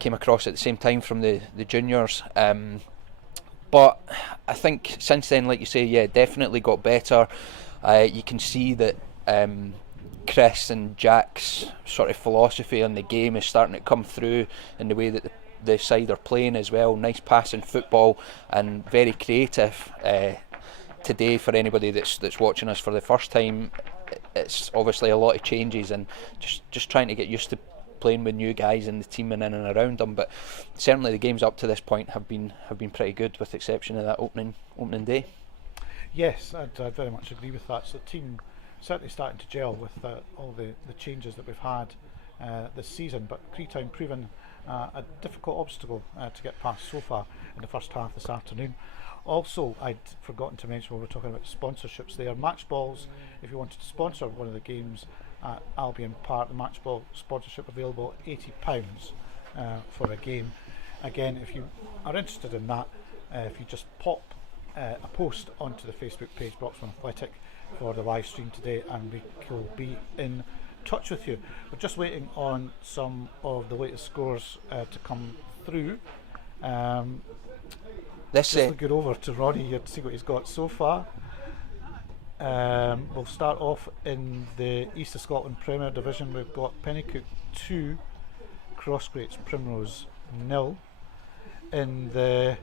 came across at the same time from the juniors. But I think since then, like you say, yeah, definitely got better. You can see that Chris and Jack's sort of philosophy on the game is starting to come through in the way that the side are playing as well. Nice passing football and very creative. Today, for anybody that's watching us for the first time, it's obviously a lot of changes and just trying to get used to playing with new guys in the team and in and around them. But certainly the games up to this point have been pretty good, with the exception of that opening day. Yes, I'd very much agree with that. So the team certainly starting to gel with all the changes that we've had this season, but Creetown proven a difficult obstacle to get past so far in the first half this afternoon. Also, I'd forgotten to mention when we were talking about sponsorships there, match balls, if you wanted to sponsor one of the games at Albyn Park, the match ball sponsorship available at £80 for a game. Again, if you are interested in that, if you just pop a post onto the Facebook page Broxburn Athletic for the live stream today, and we will be in touch with you. We're just waiting on some of the latest scores to come through. Just get over to Ronnie here to see what he's got so far. We'll start off in the East of Scotland Premier Division. We've got Pennycook 2, Crossgrates Primrose 0. In the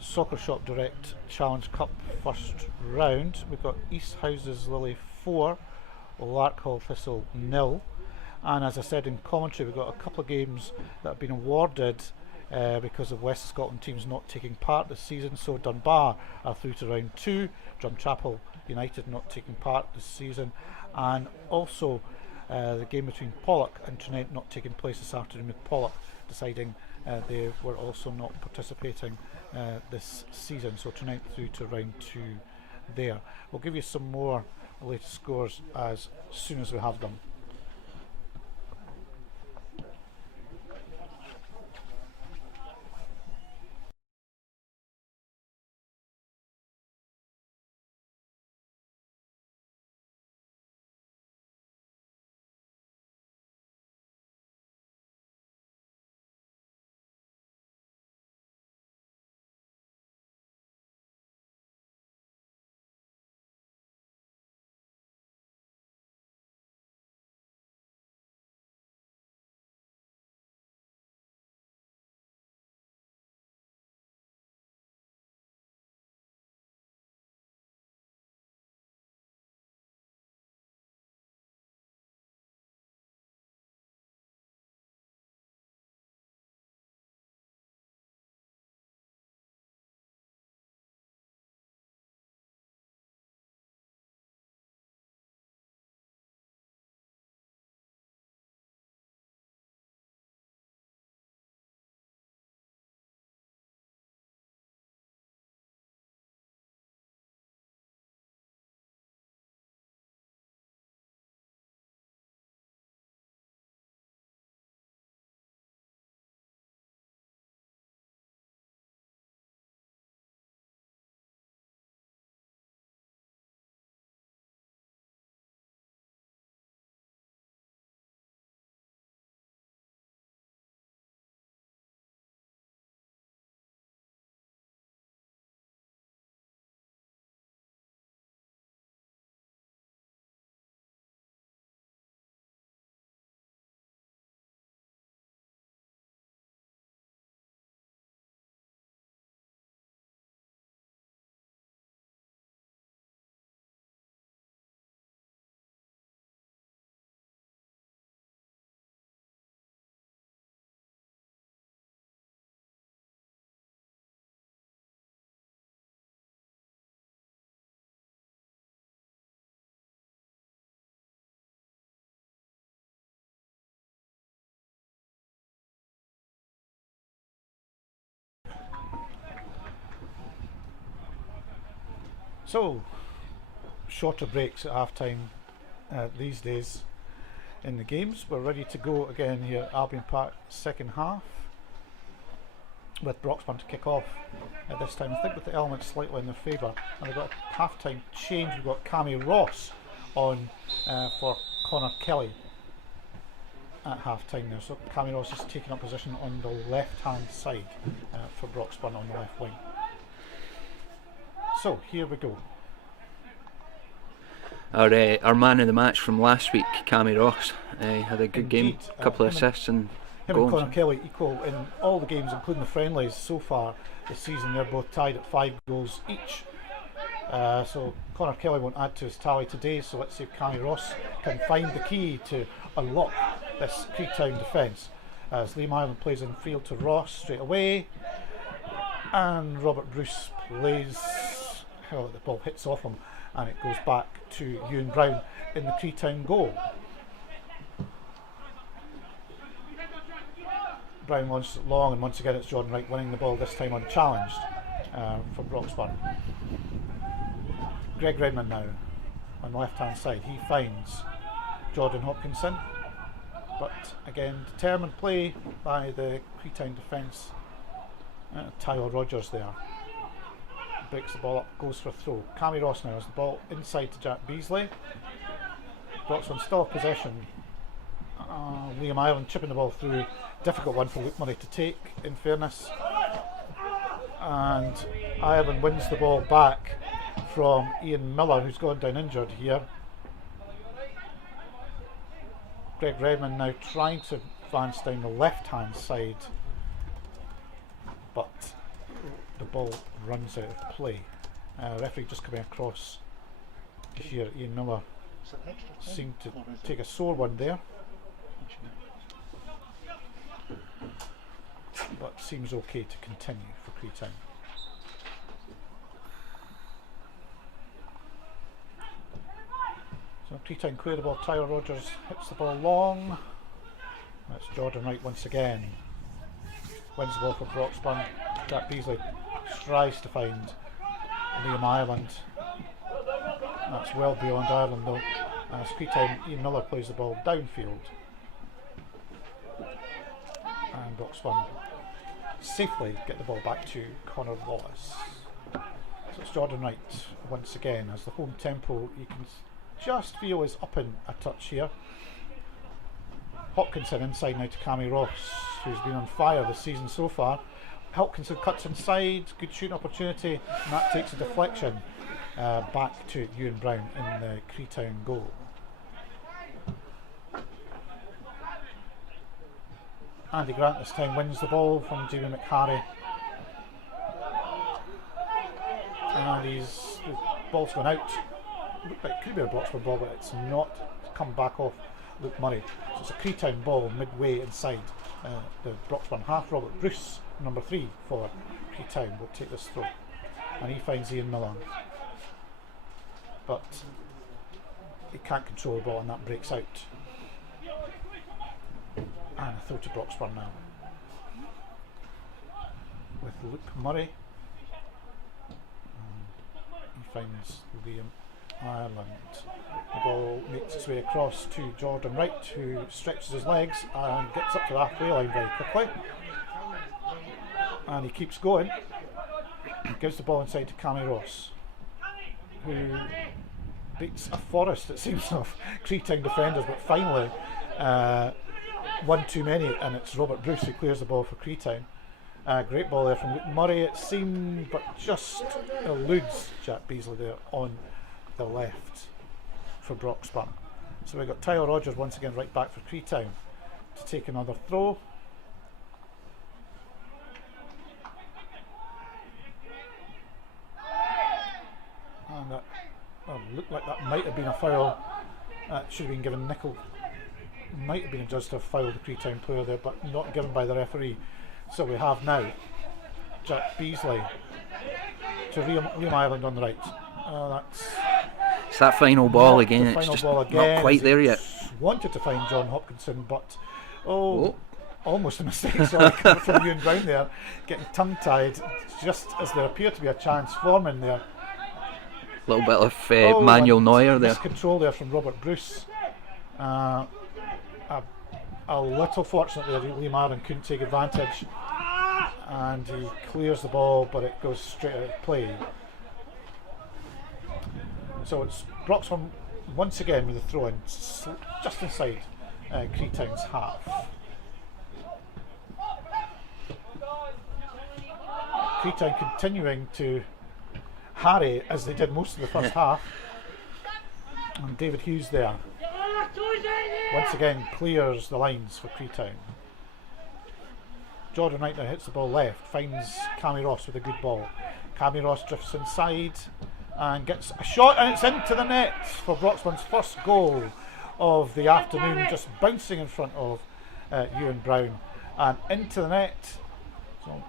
Soccer Shop Direct Challenge Cup first round, we've got East Houses Lily 4, Larkhall Thistle 0. And as I said in commentary, we've got a couple of games that have been awarded because of West Scotland teams not taking part this season. So Dunbar are through to round 2, Drumchapel United not taking part this season, and also the game between Pollok and Trinent not taking place this afternoon, with Pollok deciding they were also not participating this season. So Trinent through to round 2 there. We'll give you some more latest scores as soon as we have them. So, shorter breaks at half time these days. in the games. We're ready to go again here at Albyn Park, second half, with Broxburn to kick off at this time. I think with the elements slightly in their favour. And we've got a half-time change. We've got Cammy Ross on for Connor Kelly at half-time now. So Cammy Ross is taking up position on the left-hand side for Broxburn on the left wing. So here we go. Our man of the match from last week, Cammy Ross, had a good game, Indeed. couple of assists and Him goals. and Connor Kelly equal in all the games, including the friendlies so far this season. They're both tied at 5 goals each. So Connor Kelly won't add to his tally today, so let's see if Cammy Ross can find the key to unlock this Creetown defence. As Liam Ireland plays in field to Ross straight away, and Robert Bruce plays, oh, the ball hits off him and it goes back to Ewan Brown in the Creetown goal. Brown launches it long, and once again it's Jordan Wright winning the ball, this time unchallenged for Broxburn. Greg Redmond now on the left hand side. He finds Jordan Hopkinson, but again determined play by the Creetown defence. Tyler Rogers there breaks the ball up, goes for a throw. Cammy Ross now has the ball inside to Jack Beasley. Broxburn still have possession. Liam Ireland chipping the ball through. Difficult one for Luke Murray to take, in fairness. And Ireland wins the ball back from Ian Miller, who's gone down injured here. Greg Redmond now trying to advance down the left hand side, but the ball runs out of play. Referee just coming across here. Ian Miller seemed to take a sore one there, but seems okay to continue for Creetown. So Creetown clear the ball. Tyler Rogers hits the ball long. That's Jordan Wright once again. Wins the ball for Broxburn. Jack Beasley tries to find Liam Ireland. That's well beyond Ireland though. As Creetown, Ian Miller plays the ball downfield. And Broxburn safely get the ball back to Connor Wallace. So it's Jordan Wright once again, as the home tempo you can just feel is up in a touch here. Hopkinson inside now to Cammy Ross, who's been on fire this season so far. Hopkinson cuts inside, good shooting opportunity, and that takes a deflection back to Ewan Brown in the Creetown goal. Andy Grant this time wins the ball from Jamie McHarry, and the ball's gone out. Looked like it could be a Broxburn ball, but it's not. It's come back off Luke Murray. So it's a Creetown ball midway inside the Broxburn half. Robert Bruce, number 3 for Creetown, will take this throw, and he finds Ian Miller, but he can't control the ball, and that breaks out. And a throw to Broxburn now with Luke Murray. He finds Liam Ireland. The ball makes its way across to Jordan Wright, who stretches his legs and gets up to the halfway line very quickly. And he keeps going. Gives the ball inside to Cammy Ross, who beats a forest, it seems, of Creetown defenders, but finally one too many, and it's Robert Bruce who clears the ball for Creetown. Great ball there from Luke Murray, it seemed, but just eludes Jack Beasley there on the left for Broxburn. So we've got Tyler Rogers once again right back for Creetown to take another throw. And that looked like that might have been a foul. That should have been given. Nickel might have been adjudged to have fouled the Creetown player there, but not given by the referee. So we have now Jack Beasley to Liam Ireland on the right. It's that final ball again. The It's final just ball again, not quite there yet. Wanted to find John Hopkinson, but almost a mistake. Sorry, coming from Ewan Brown there, getting tongue-tied just as there appeared to be a chance forming there. Little bit of Manuel Neuer there. Control there from Robert Bruce. a little fortunately Liam Ireland couldn't take advantage, and he clears the ball, but it goes straight out of play. So it's Broxburn once again with a throw in just inside Creetown's half. Creetown continuing to harry as they did most of the first half, and David Hughes there once again clears the lines for Creetown. Jordan right now hits the ball left, finds Cammy Ross with a good ball. Cammy Ross drifts inside and gets a shot, and it's into the net for Broxburn's first goal of the afternoon, just bouncing in front of Ewan Brown and into the net. So,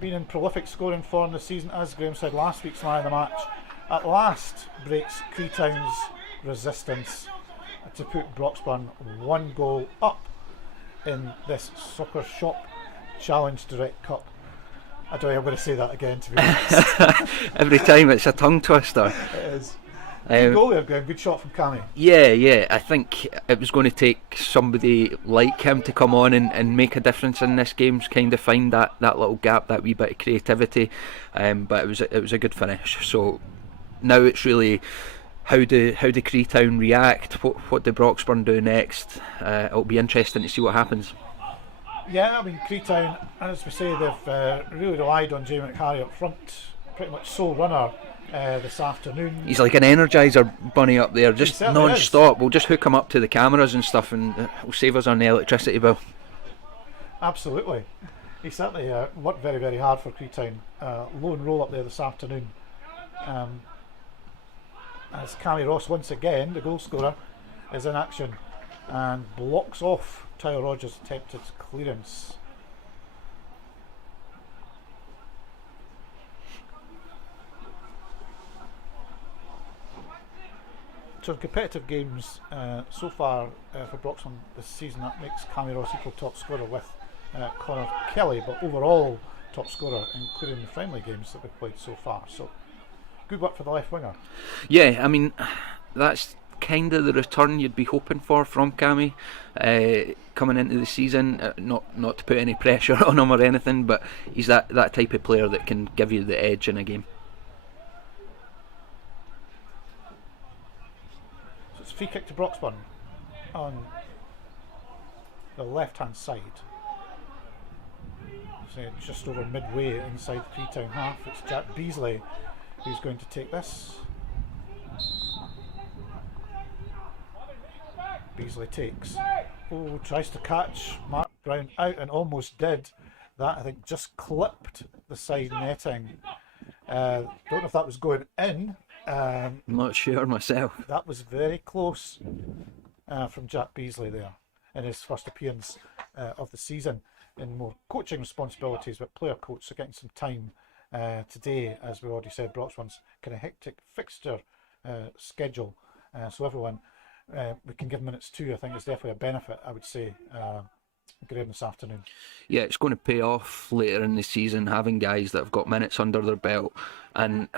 been in prolific scoring form this season, as Graham said, last week's man of the match at last breaks Creetown's resistance to put Broxburn 1 goal up in this Soccer Shop Challenge Direct Cup. I don't know, I'm going to say that again, to be honest. Every time it's a tongue twister. It is. Good goal there, Graham. Good shot from Cammy. Yeah. I think it was going to take somebody like him to come on and make a difference in this game, kind of find that little gap, that wee bit of creativity. But it was a good finish. So now it's really how do Creetown react? What do Broxburn do next? It'll be interesting to see what happens. Yeah, I mean, Creetown, as we say, they've really relied on Jamie McHarry up front, pretty much sole runner this afternoon. He's like an Energizer bunny up there, just non-stop. We'll just hook him up to the cameras and stuff, and it'll save us on the electricity bill. Absolutely. He certainly worked very, very hard for Creetown. Low and roll up there this afternoon. As Cammy Ross, once again, the goal scorer, is in action and blocks off Tyler Rogers' attempted clearance. So in competitive games so far for Broxburn this season, that makes Cammy Ross equal top scorer with Connor Kelly, but overall top scorer, including the friendly games that we've played so far. So good work for the left winger. Yeah, I mean, that's kind of the return you'd be hoping for from Cammy coming into the season. Not to put any pressure on him or anything, but he's that type of player that can give you the edge in a game. So it's a free kick to Broxburn on the left hand side. So just over midway inside the Creetown half. It's Jack Beasley who's going to take this. Beasley takes. Oh, tries to catch Mark Brown out and almost did. That, I think, just clipped the side netting. Don't know if that was going in. I'm not sure myself. That was very close from Jack Beasley there in his first appearance of the season in more coaching responsibilities, but player coach, so getting some time today, as we already said. Broxburn's kind of hectic fixture schedule, so everyone we can give minutes too. I think it's definitely a benefit, I would say, Graham, this afternoon. Yeah, it's going to pay off later in the season, having guys that have got minutes under their belt, and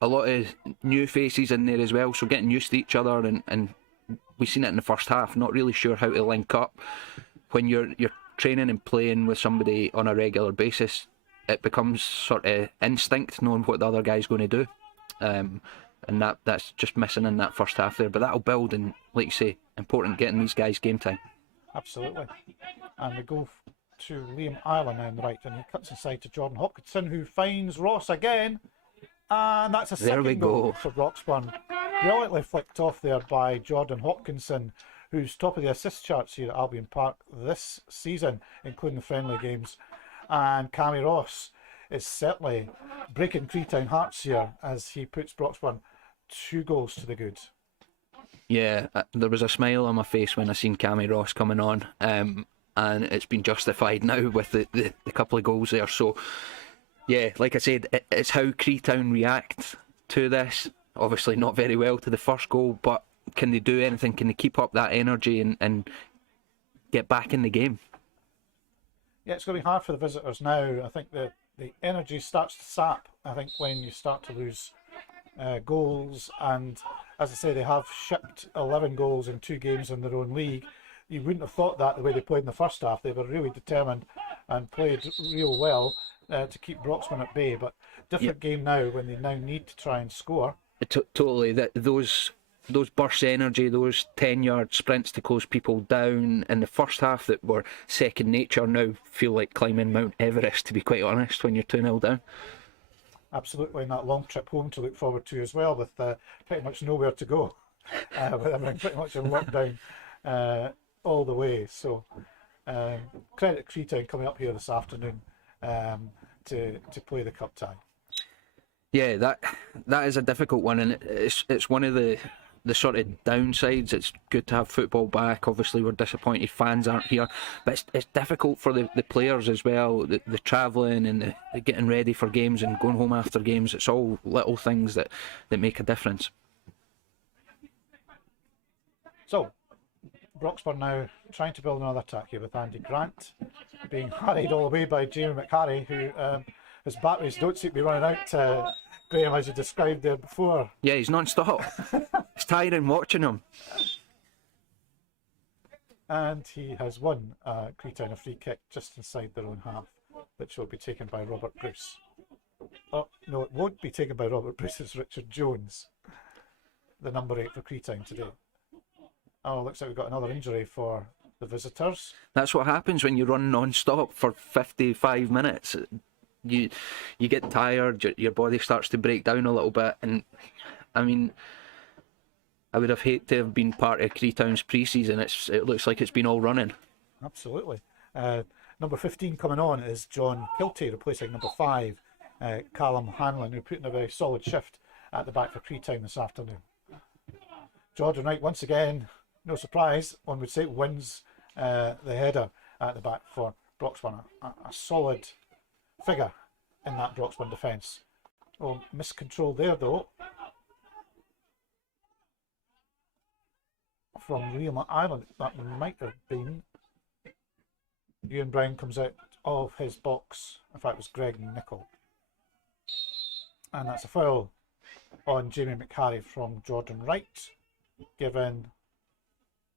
a lot of new faces in there as well, so getting used to each other, and we've seen it in the first half, not really sure how to link up. When you're training and playing with somebody on a regular basis, it becomes sort of instinct, knowing what the other guy's going to do. And that's just missing in that first half there. But that'll build, and like you say, important getting these guys game time. Absolutely. And we go to Liam Ireland on the right, and he cuts inside to Jordan Hopkinson, who finds Ross again. And that's a second goal for Broxburn. Brilliantly flicked off there by Jordan Hopkinson, who's top of the assist charts here at Albyn Park this season, including the friendly games. And Cammy Ross is certainly breaking Creetown hearts here as he puts Broxburn 2 goals to the good. Yeah, there was a smile on my face when I seen Cammy Ross coming on, and it's been justified now with the couple of goals there. So yeah, like I said, it's how Creetown react to this. Obviously not very well to the first goal, but can they do anything? Can they keep up that energy and get back in the game? Yeah, it's going to be hard for the visitors now. I think the energy starts to sap, I think, when you start to lose goals, and as I say, they have shipped 11 goals in 2 games in their own league. You wouldn't have thought that the way they played in the first half. They were really determined and played real well to keep Broxburn at bay. But different game now when they now need to try and score. Totally. Those bursts of energy, those 10-yard sprints to close people down in the first half that were second nature now feel like climbing Mount Everest, to be quite honest, when you're 2-0 down. Absolutely, and that long trip home to look forward to as well, with pretty much nowhere to go. With everything pretty much in lockdown all the way. So credit Creetown coming up here this afternoon to play the cup tie. Yeah, that is a difficult one, and it's one of the sort of downsides. It's good to have football back. Obviously, we're disappointed fans aren't here, but it's difficult for the players as well. The travelling and the getting ready for games and going home after games. It's all little things that make a difference. So, Broxburn now trying to build another attack here with Andy Grant being harried all the way by Jamie McHarry, who his batteries don't seem to be running out, Graham, as you described there before. Yeah, he's non-stop. It's tiring watching him. And he has won Creetown a free kick just inside their own half, which will be taken by Robert Bruce. Oh, no, it won't be taken by Robert Bruce, it's Richard Jones, the number 8 for Creetown today. Oh, looks like we've got another injury for the visitors. That's what happens when you run non-stop for 55 minutes. You get tired, your body starts to break down a little bit, and I mean, I would have hated to have been part of Creetown's pre-season. It looks like it's been all running. Absolutely. Number 15 coming on is John Kilty, replacing number 5, Callum Hanlon, who put in a very solid shift at the back for Creetown this afternoon. Jordan Wright, once again, no surprise, one would say, wins the header at the back for Broxburn. A solid figure in that Broxburn defence. Oh, miscontrol there though from Liam Ireland. That might have been. Ewan Brown comes out of his box. In fact, it was Greg Nichol. And that's a foul on Jamie McHarry from Jordan Wright, given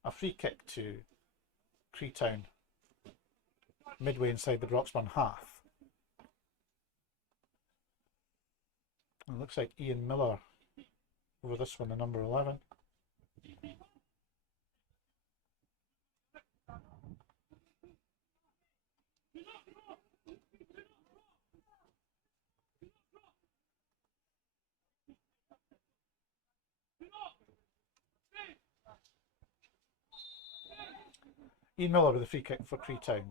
a free kick to Creetown midway inside the Broxburn half. It looks like Ian Miller over this one, the number 11. Ian Miller with a free kick for Creetown.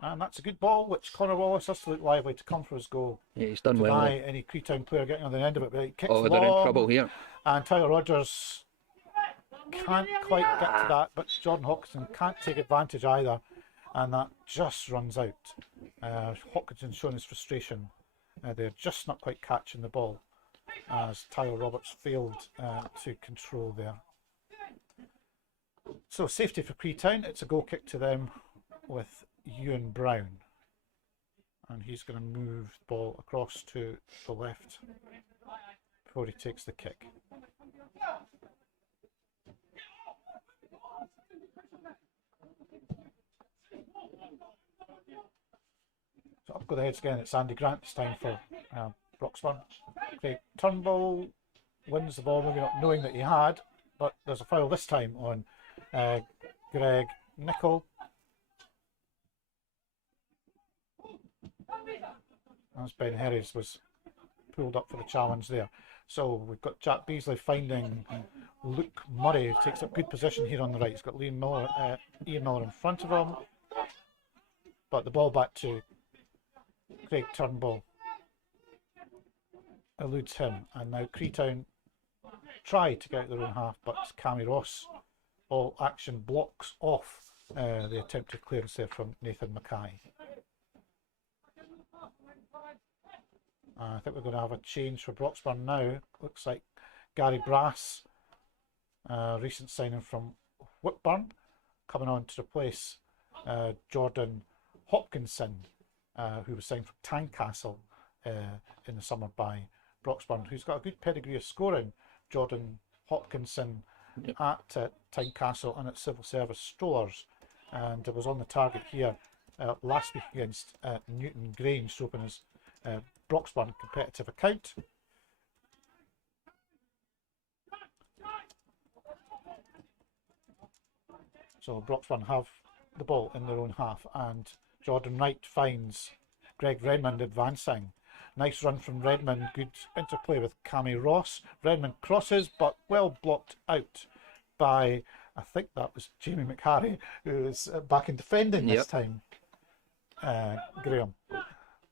And that's a good ball, which Connor Wallace has to look lively to come for his goal. Yeah, he's done well. Deny any Creetown player getting on the end of it, but he kicks they're in trouble here. And Tyler Rogers can't quite get to that, but Jordan Hopkinson can't take advantage either, and that just runs out. Hopkinson showing his frustration. They're just not quite catching the ball, as Tyler Roberts failed to control there. So safety for Creetown. It's a goal kick to them with Ewan Brown, and he's going to move the ball across to the left before he takes the kick. So up go the heads again. It's Andy Grant this time for Broxburn. Craig Turnbull wins the ball, maybe not knowing that he had, but there's a foul this time on Greg Nichol. As Ben Herries was pulled up for the challenge there. So we've got Jack Beasley finding Luke Murray, who takes up good position here on the right. He's got Ian Miller in front of him. But the ball back to Craig Turnbull eludes him. And now Creetown try to get out their own half, but Cammy Ross, all action, blocks off the attempted clearance there from Nathan Mackay. I think we're going to have a change for Broxburn now. Looks like Gary Brass, recent signing from Whitburn, coming on to replace Jordan Hopkinson, who was signed from Tynecastle in the summer by Broxburn, who's got a good pedigree of scoring. Jordan Hopkinson Yep. at Tynecastle and at Civil Service Strollers, and it was on the target here last week against Newton Grange to open his Broxburn competitive account. So Broxburn have the ball in their own half, and Jordan Wright finds Greg Redmond advancing. Nice run from Redmond, good interplay with Cammy Ross. Redmond crosses, but well blocked out by, I think that was Jamie McHarry, who is back in defending this time. Graham.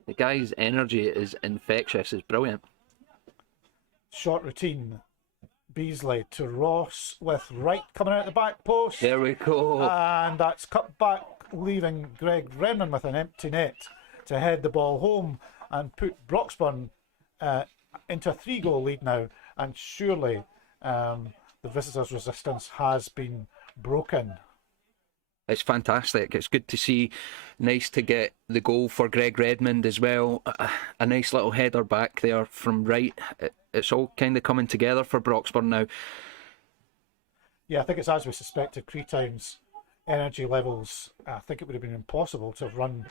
The guy's energy is infectious, it's brilliant. Short routine. Beasley to Ross with Wright coming out the back post. There we go. And that's cut back, leaving Greg Redmond with an empty net to head the ball home and put Broxburn into a 3-goal lead now. And surely the visitors' resistance has been broken. It's fantastic. It's good to see. Nice to get the goal for Greg Redmond as well. A nice little header back there from Wright. It's all kind of coming together for Broxburn now. Yeah, I think it's as we suspected. Creetown's energy levels, I think it would have been impossible to have run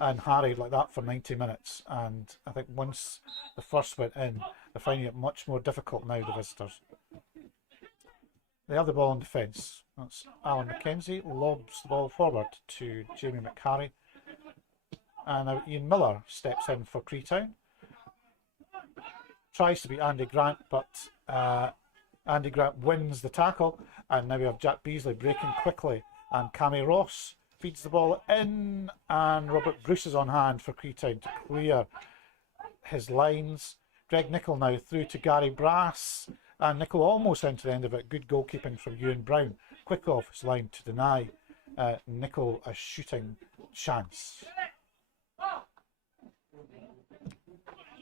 and harried like that for 90 minutes. And I think once the first went in, they're finding it much more difficult now, the visitors. They have the ball in defence. That's Alan McKenzie, lobs the ball forward to Jamie McHarry. And now Ian Miller steps in for Creetown. Tries to beat Andy Grant, but Andy Grant wins the tackle. And now we have Jack Beasley breaking quickly. And Cammy Ross feeds the ball in. And Robert Bruce is on hand for Creetown to clear his lines. Greg Nichol now through to Gary Brass. And Nichol almost into the end of it. Good goalkeeping from Ewan Brown. Quick off his line to deny Nichol a shooting chance.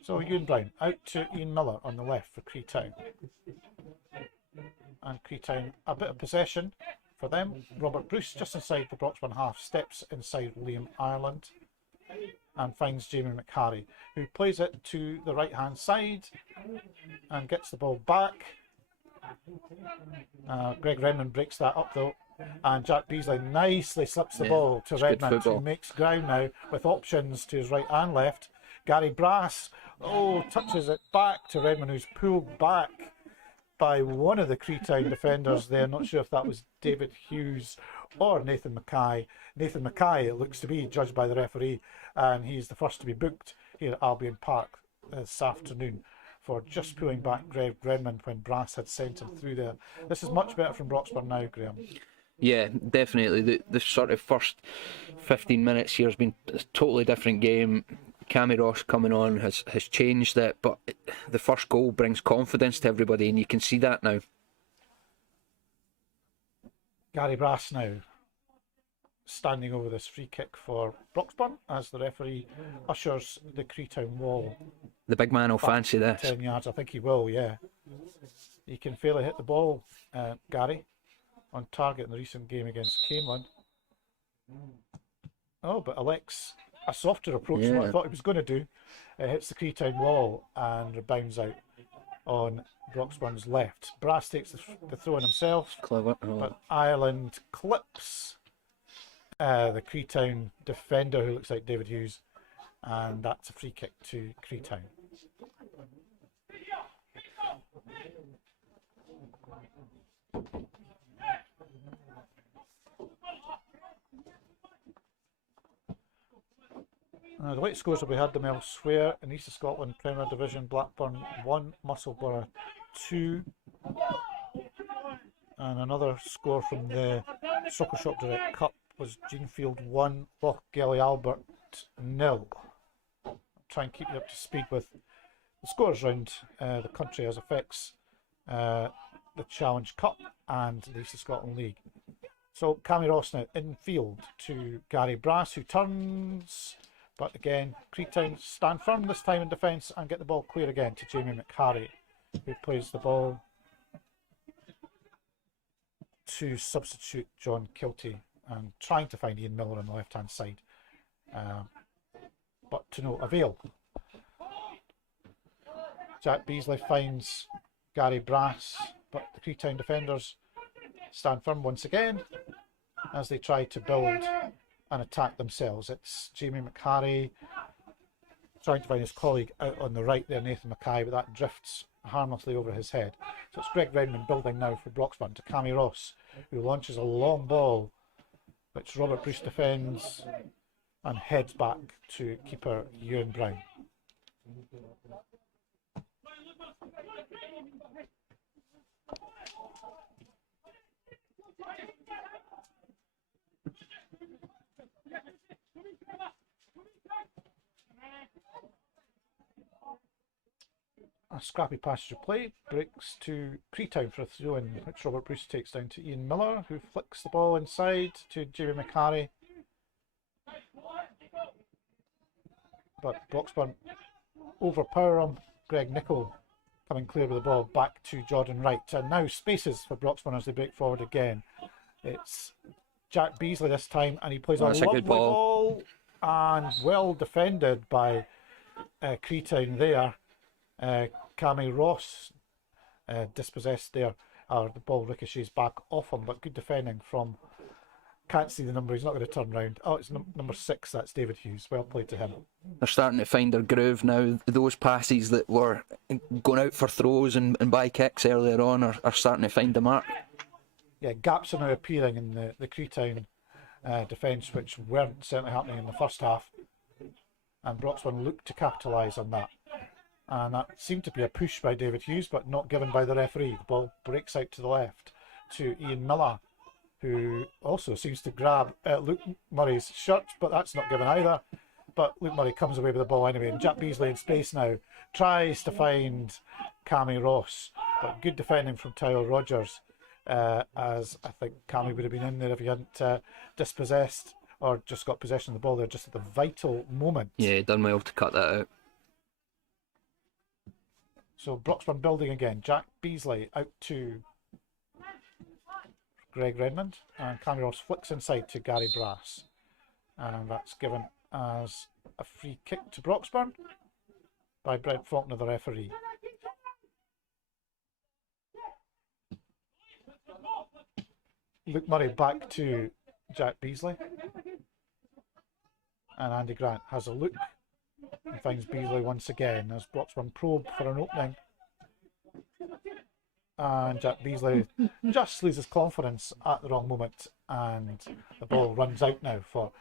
So Ewan Brown out to Ian Miller on the left for Creetown. And Creetown, a bit of possession for them. Robert Bruce just inside the Broxburn half, steps inside Liam Ireland and finds Jamie McHarry, who plays it to the right hand side and gets the ball back. Greg Redmond breaks that up though, and Jack Beasley nicely slips the ball to Redmond, who makes ground now with options to his right and left. Gary Brass touches it back to Redmond, who's pulled back by one of the Creetown defenders there. Not sure if that was David Hughes or Nathan Mackay. Nathan Mackay, it looks to be, judged by the referee, and he's the first to be booked here at Albyn Park this afternoon for just pulling back Greg Redmond when Brass had sent him through there. This is much better from Broxburn now, Graham. Yeah, definitely. The sort of first 15 minutes here has been a totally different game. Cammy Ross coming on has changed it, but the first goal brings confidence to everybody, and you can see that now. Gary Brass now standing over this free kick for Broxburn as the referee ushers the Creetown wall. The big man will fancy this. 10 yards, I think he will, yeah. He can fairly hit the ball, Gary, on target in the recent game against Camelin. Oh, but elects a softer approach than what I thought he was going to do. It hits the Creetown wall and rebounds out on Broxburn's left. Brass takes the throw in himself, Clever. But Ireland clips the Creetown defender, who looks like David Hughes, and that's a free kick to Creetown. The late scores will be had them elsewhere. In East of Scotland Premier Division, Blackburn 1, Musselburgh 2. And another score from the Soccer Shop Direct Cup was Jeanfield 1, Lochgelly Albert 0. I'll try and keep you up to speed with the scores around the country as affects the Challenge Cup and the East of Scotland League. So Cammy Ross now in field to Gary Brass, who turns. But again, Creetown stand firm this time in defence and get the ball clear again to Jamie McHarry, who plays the ball to substitute John Kilty and trying to find Ian Miller on the left hand side, but to no avail. Jack Beasley finds Gary Brass, but the Creetown defenders stand firm once again as they try to build and attack themselves. It's Jamie McHarry trying to find his colleague out on the right there, Nathan Mackay, but that drifts harmlessly over his head. So it's Greg Redmond building now for Broxburn to Cammy Ross, who launches a long ball which Robert Bruce defends and heads back to keeper Ewan Brown. A scrappy passage of play breaks to Creetown for a throw-in, which Robert Bruce takes down to Ian Miller, who flicks the ball inside to Jamie McHarry. But Broxburn overpower him. Greg Nichol coming clear with the ball back to Jordan Wright. And now spaces for Broxburn as they break forward again. It's Jack Beasley this time, and he plays a lovely good ball. And well defended by Creetown there. Cammy Ross dispossessed there, or the ball ricochets back off him, but good defending from, can't see the number, he's not going to turn round. Oh, it's number 6, that's David Hughes. Well played to him. They're starting to find their groove now. Those passes that were going out for throws and by kicks earlier on are starting to find the mark. Yeah, gaps are now appearing in the Creetown defence, which weren't certainly happening in the first half, and Broxburn looked to capitalise on that. And that seemed to be a push by David Hughes, but not given by the referee. The ball breaks out to the left to Ian Miller, who also seems to grab Luke Murray's shirt, but that's not given either. But Luke Murray comes away with the ball anyway, and Jack Beasley in space now tries to find Cammy Ross, but good defending from Tyler Rogers, as I think Cammy would have been in there if he hadn't dispossessed or just got possession of the ball there just at the vital moment. Yeah, done well to cut that out. So Broxburn building again. Jack Beasley out to Greg Redmond, and Cammy Ross flicks inside to Gary Brass, and that's given as a free kick to Broxburn by Brent Faulkner, the referee. Luke Murray back to Jack Beasley, and Andy Grant has a look and finds Beasley once again as Broxburn probe for an opening, and Jack Beasley just loses confidence at the wrong moment, and the ball runs out now for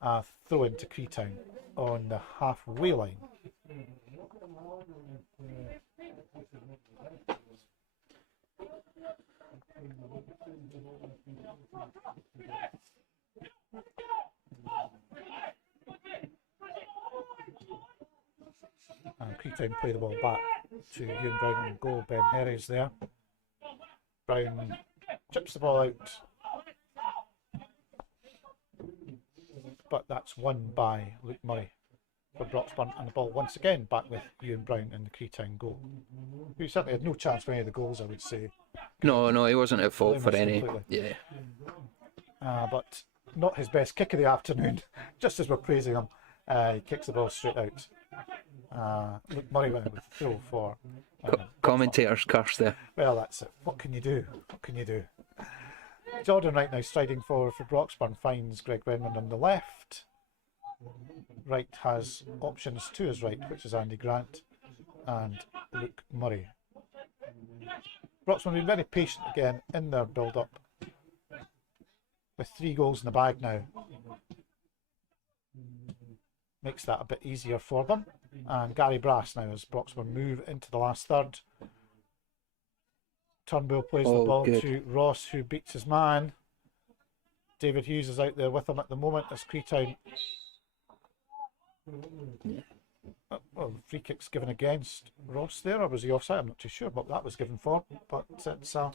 a throw into Creetown on the halfway line. And Creetown play the ball back to Ewan Brown and goal. Ben Herries there. Brown chips the ball out, but that's won by Luke Murray for Broxburn, and the ball once again back with Ewan Brown in the Creetown goal, who certainly had no chance for any of the goals, I would say. No, he wasn't at fault for any. Completely. Yeah. But not his best kick of the afternoon. Just as we're praising him, he kicks the ball straight out. Luke Murray went with throw for. Commentator's curse there. Well, that's it. What can you do? What can you do? Jordan Wright now striding forward for Broxburn finds Greg Redmond on the left. Wright has options to his right, which is Andy Grant and Luke Murray. Broxburn been very patient again in their build-up, with 3 goals in the bag now. Makes that a bit easier for them. And Gary Brass now as Broxburn move into the last third. Turnbull plays the ball to Ross, who beats his man. David Hughes is out there with him at the moment as Creetown. Well, the free kick's given against Ross there, or was he offside? I'm not too sure what that was given for, but it's a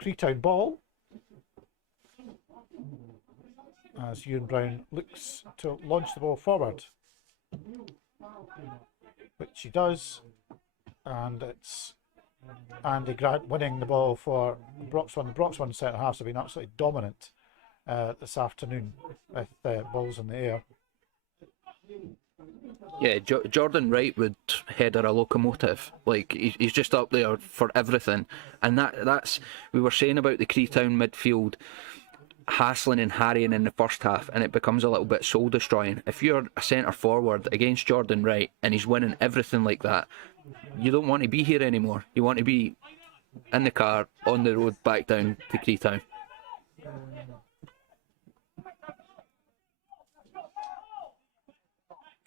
Creetown ball as Ewan Brown looks to launch the ball forward, which he does, and it's Andy Grant winning the ball for Broxburn. The Broxburn centre halves have been absolutely dominant this afternoon with balls in the air. Yeah, Jordan Wright would head of a locomotive. Like he's just up there for everything, and that's we were saying about the Creetown midfield hassling and harrying in the first half, and it becomes a little bit soul destroying. If you're a centre forward against Jordan Wright and he's winning everything like that, you don't want to be here anymore. You want to be in the car on the road back down to Creetown.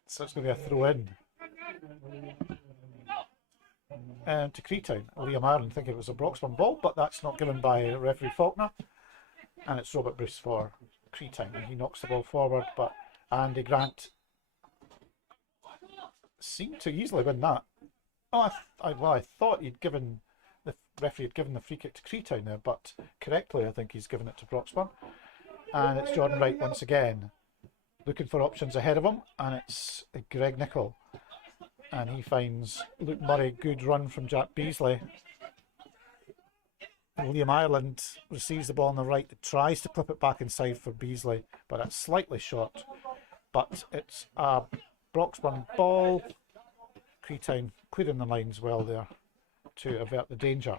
So it's going to be a throw in. To Creetown. Liam Ireland thinking it was a Broxburn ball, but that's not given by referee Faulkner. And it's Robert Bruce for Creetown. He knocks the ball forward, but Andy Grant seemed to easily win that. Oh, I thought the referee had given the free kick to Creetown there, but correctly I think he's given it to Broxburn. And it's Jordan Wright once again, looking for options ahead of him, and it's Greg Nichol. And he finds Luke Murray, good run from Jack Beasley. Liam Ireland receives the ball on the right, tries to clip it back inside for Beasley, but it's slightly short. But it's a Broxburn ball. Creetown clearing the lines well there to avert the danger.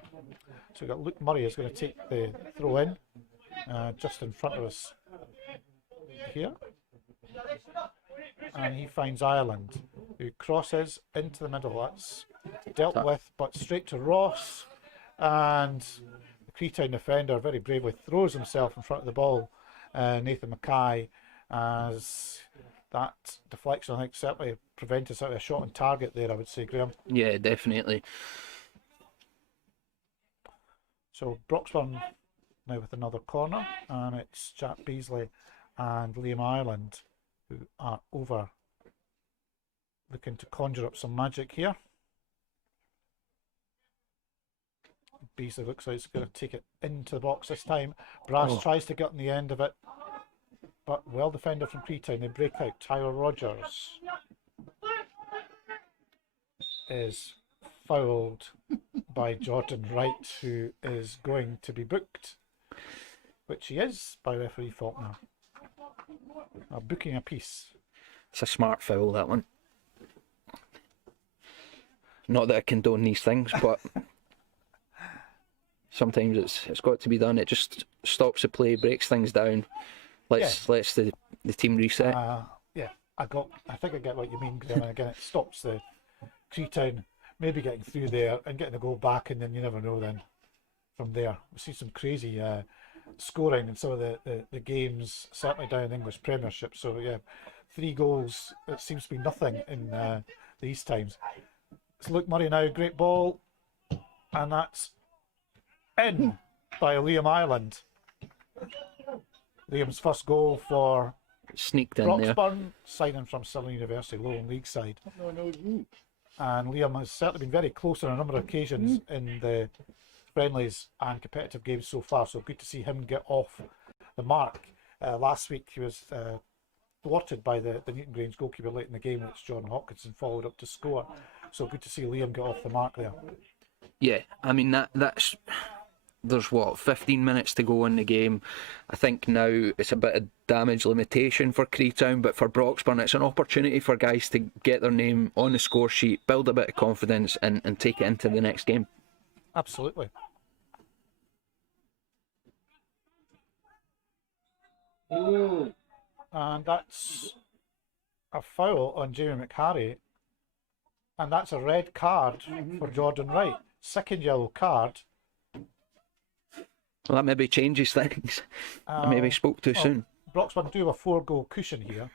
So we've got Luke Murray is going to take the throw in, just in front of us here. And he finds Ireland, who crosses into the middle. That's dealt with, but straight to Ross. And the Creetown defender very bravely throws himself in front of the ball. Nathan Mackay, as that deflection, I think, certainly prevented us out of a shot on target there, I would say, Graham. Yeah, definitely. So Broxburn now with another corner, and it's Jack Beasley and Liam Ireland who are over, looking to conjure up some magic here. Beasley looks like he's going to take it into the box this time. Brass tries to get on the end of it, but well defender from Creetown. They break out. Tyler Rogers is fouled by Jordan Wright, who is going to be booked, which he is by referee Faulkner. Booking a piece. It's a smart foul, that one. Not that I condone these things, but sometimes it's got to be done. It just stops the play, breaks things down, lets the team reset. Yeah, I think I get what you mean, Graham. And again, it stops the Creetown maybe getting through there and getting the goal back, and then you never know then from there. We see some crazy scoring in some of the games, certainly down in the English Premiership. So yeah, 3 goals, it seems to be nothing in these times. It's Luke Murray now, great ball, and that's in by Liam Ireland. Liam's first goal for Sneaked in Broxburn, there. signing from Southern University, Lowland League side. And Liam has certainly been very close on a number of occasions in the friendlies and competitive games so far, so good to see him get off the mark. Last week he was thwarted by the Newton Grange goalkeeper late in the game, which John Hopkinson followed up to score. So good to see Liam get off the mark there. Yeah, I mean that's there's 15 minutes to go in the game. I think now it's a bit of damage limitation for Creetown, but for Broxburn it's an opportunity for guys to get their name on the score sheet, build a bit of confidence and take it into the next game. Absolutely. And that's a foul on Jamie McHarry, and that's a red card for Jordan Wright. Second yellow card. Well, that maybe changes things. I maybe spoke too soon. Broxburn do have a 4-goal cushion here.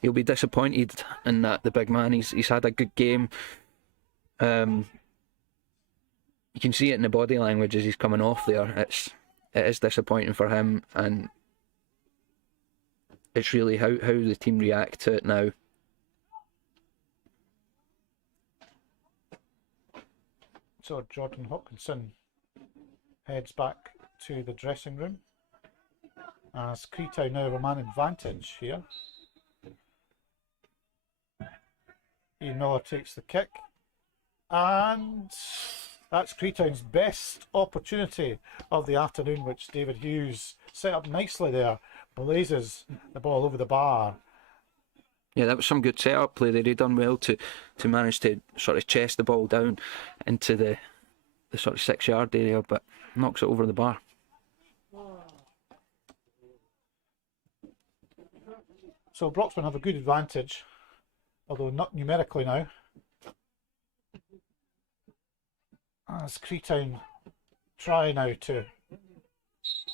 He'll be disappointed in that, the big man. He's had a good game. You can see it in the body language as he's coming off there. It is disappointing for him, and it's really how the team react to it now. So Jordan Hopkinson heads back to the dressing room as Creetown now have a man advantage here. Ian Miller takes the kick, and That's Creetown's best opportunity of the afternoon, which David Hughes set up nicely there. Blazes the ball over the bar. Yeah, that was some good setup play there. He done well to manage to sort of chest the ball down into the sort of 6-yard area, but knocks it over the bar. So Broxburn have a good advantage, although not numerically now. As Creetown try now to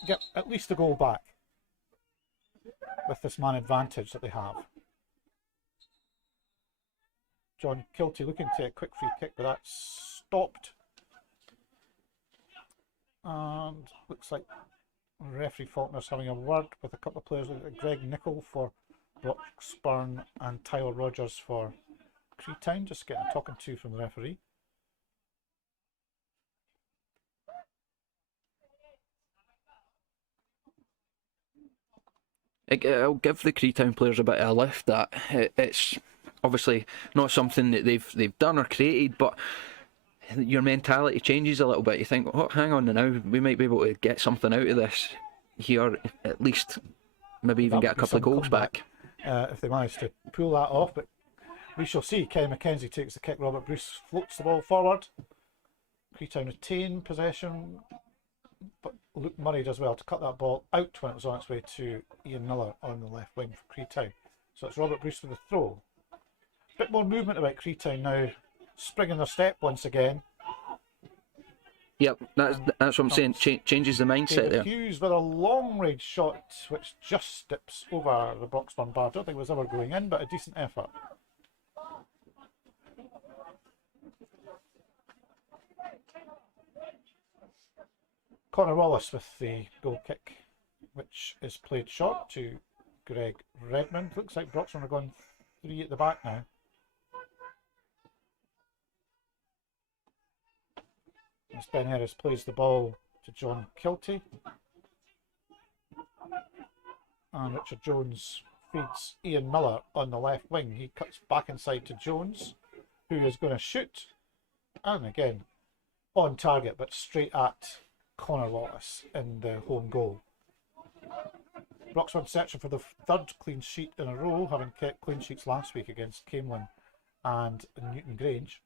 get at least a goal back with this man advantage that they have. John Kilty looking to a quick free kick, but that's stopped. And looks like referee Faulkner's having a word with a couple of players. Greg Nichol for Broxburn and Tyler Rogers for Creetown. Just getting talking to from the referee. I'll give the Creetown players a bit of a lift. That it's obviously not something that they've done or created, but your mentality changes a little bit. You think, oh, hang on now, we might be able to get something out of this here, at least maybe even get a couple of goals back. If they manage to pull that off, but we shall see. Kenny McKenzie takes the kick, Robert Bruce floats the ball forward. Creetown retain possession, but Luke Murray does well to cut that ball out when it was on its way to Ian Miller on the left wing for Creetown. So it's Robert Bruce with the throw. Bit more movement about Creetown now, springing their step once again. Yep, that's what I'm saying. Changes the mindset David there. Hughes with a long range shot which just dips over the Broxburn bar. I don't think it was ever going in, but a decent effort. Connor Wallace with the goal kick, which is played short to Greg Redmond. Looks like Broxburn are going 3 at the back now. As Ben Harris plays the ball to John Kilty. And Richard Jones feeds Ian Miller on the left wing. He cuts back inside to Jones, who is going to shoot. And again, on target, but straight at Connor Wallace in the home goal. Broxburn searching for the third clean sheet in a row, having kept clean sheets last week against Camelin and Newton Grange.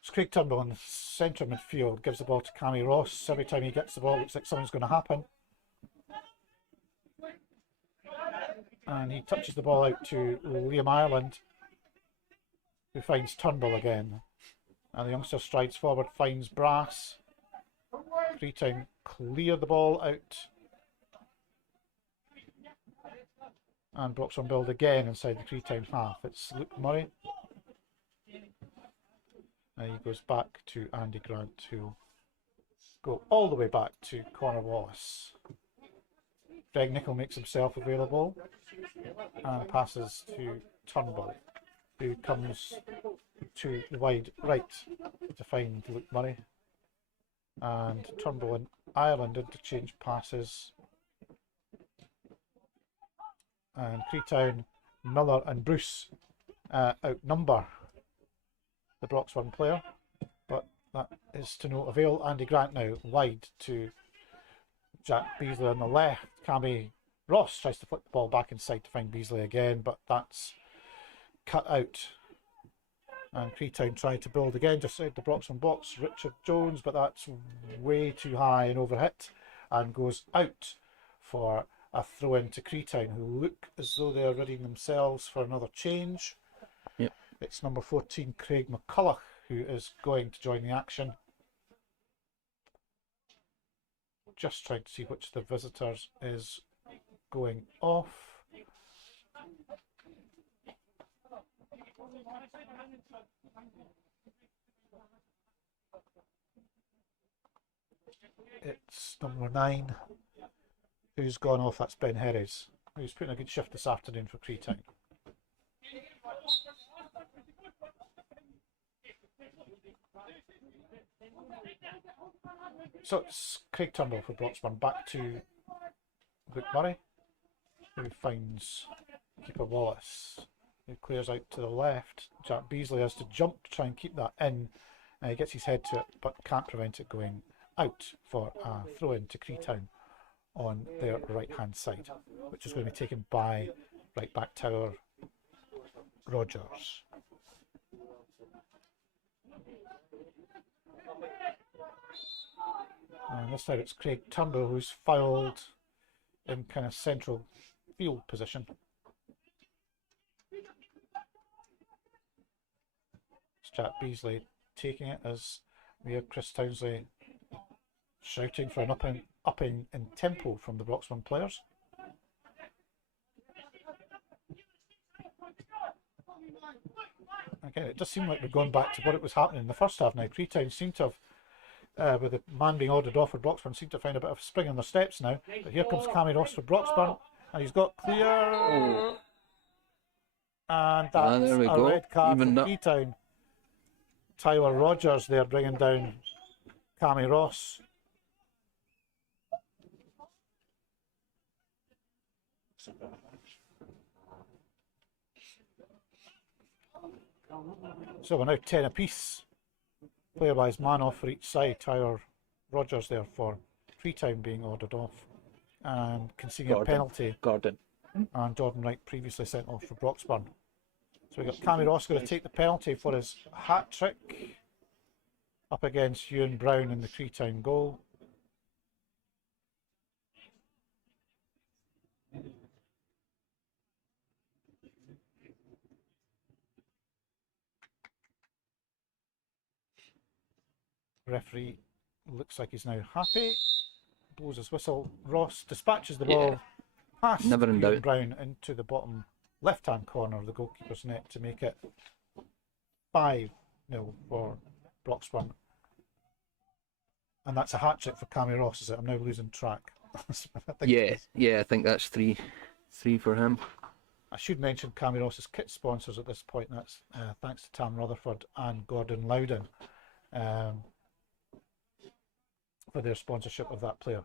It's Craig Turnbull in the centre midfield, gives the ball to Cammy Ross. Every time he gets the ball, it looks like something's going to happen. And he touches the ball out to Liam Ireland, who finds Turnbull again. And the youngster strides forward, finds Brass. Creetown clear the ball out. And Broxburn build again inside the Creetown half. It's Luke Murray. And he goes back to Andy Grant, who'll go all the way back to Connor Wallace. Greg Nichol makes himself available and passes to Turnbull, who comes to the wide right to find Luke Murray. And Turnbull and Ireland interchange passes. And Creetown, Miller and Bruce outnumber the Broxburn player, but that is to no avail. Andy Grant now wide to Jack Beasley on the left. Cammy Ross tries to flip the ball back inside to find Beasley again, but that's cut out. And Creetown tried to build again just outside the Broxburn box. Richard Jones, but that's way too high and overhit and goes out for a throw in to Creetown, who look as though they're readying themselves for another change. Yep. It's number 14, Craig McCulloch, who is going to join the action. Just trying to see which of the visitors is going off. It's number 9 who's gone off. That's Ben Harris, who's putting a good shift this afternoon for Creetown. So it's Craig Turnbull for Broxburn back to Luke Murray, who finds keeper Wallace. He clears out to the left. Jack Beasley has to jump to try and keep that in. He gets his head to it, but can't prevent it going out for a throw-in to Creetown on their right-hand side, which is going to be taken by right-back tower Rogers. And this time it's Craig Turnbull who's fouled in kind of central field position. It's Jack Beasley taking it as we hear Chris Townsley shouting for an upping in tempo from the Broxburn players. Again, it does seem like we're going back to what it was happening in the first half now. Creetown seem to have, with the man being ordered off for Broxburn, seem to find a bit of spring in their steps now. But here comes Cammy Ross for Broxburn, and he's got clear. Oh. And that's there we a go. red card Even for Creetown. Tyler Rogers there bringing down Cammy Ross. So we're now 10 apiece. Player wise, man off for each side. Tyler Rogers there for Creetown being ordered off and conceding a penalty. Gordon. And Jordan Wright previously sent off for Broxburn. So we've got Cammy Ross going to take the penalty for his hat trick up against Ewan Brown in the Creetown goal. Referee looks like he's now happy. Blows his whistle. Ross dispatches the ball past Ewan Brown into the bottom left-hand corner of the goalkeeper's net to make it 5-0 for Broxburn. And that's a hat-trick for Cammy Ross, is it? I'm now losing track. I think that's three for him. I should mention Cammy Ross's kit sponsors at this point. That's thanks to Tam Rutherford and Gordon Loudon for their sponsorship of that player.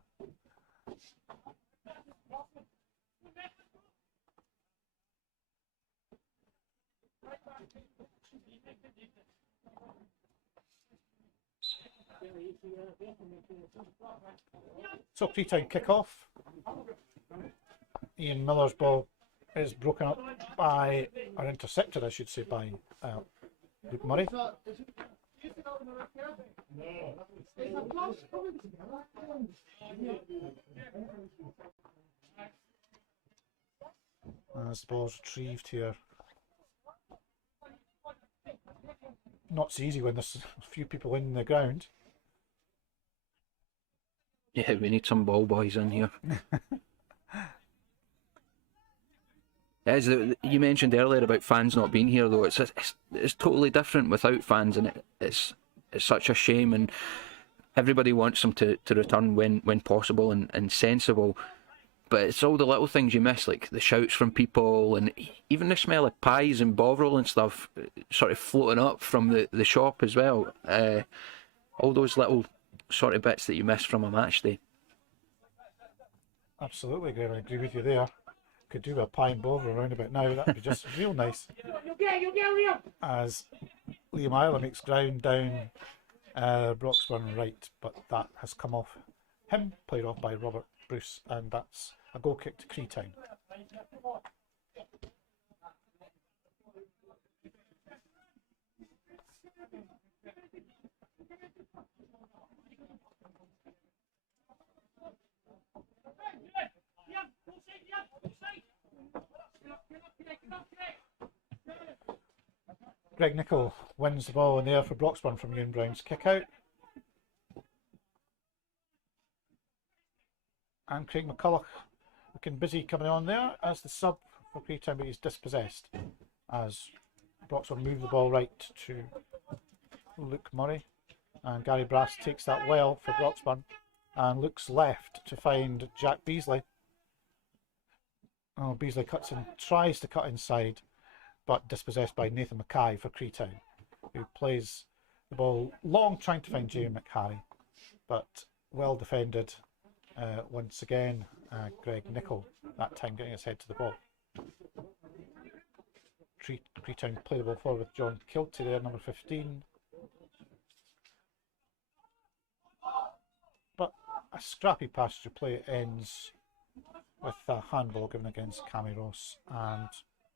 So Creetown kick off. Ian Miller's ball is broken up by, or intercepted I should say, by Luke Murray. As the ball's retrieved here. Not so easy when there's a few people in the ground. Yeah, we need some ball boys in here. As you mentioned earlier about fans not being here, though, it's totally different without fans, and it's such a shame. And everybody wants them to return when possible and sensible. But it's all the little things you miss, like the shouts from people, and even the smell of pies and bovril and stuff sort of floating up from the shop as well. All those little sort of bits that you miss from a match day. Absolutely, Graham, I agree with you there. Could do a pie and bovril around about now, that'd be just real nice. As Liam Isla makes ground down Broxburn right, but that has come off him, played off by Robert Bruce, and that's a goal kick to Creetown. Greg Nichol wins the ball in the air for Broxburn from Ewan Brown's kick out. And Craig McCulloch looking busy coming on there as the sub for Creetown, but he's dispossessed as Broxburn move the ball right to Luke Murray. And Gary Brass takes that well for Broxburn and looks left to find Jack Beasley. Oh, Beasley cuts in, tries to cut inside, but dispossessed by Nathan Mackay for Creetown, who plays the ball long trying to find Jamie McHarry, but well defended once again. Greg Nichol that time getting his head to the ball. Creetown play the ball forward with John Kilty there, number 15. But a scrappy passage of play ends with a handball given against Cammy Ross, and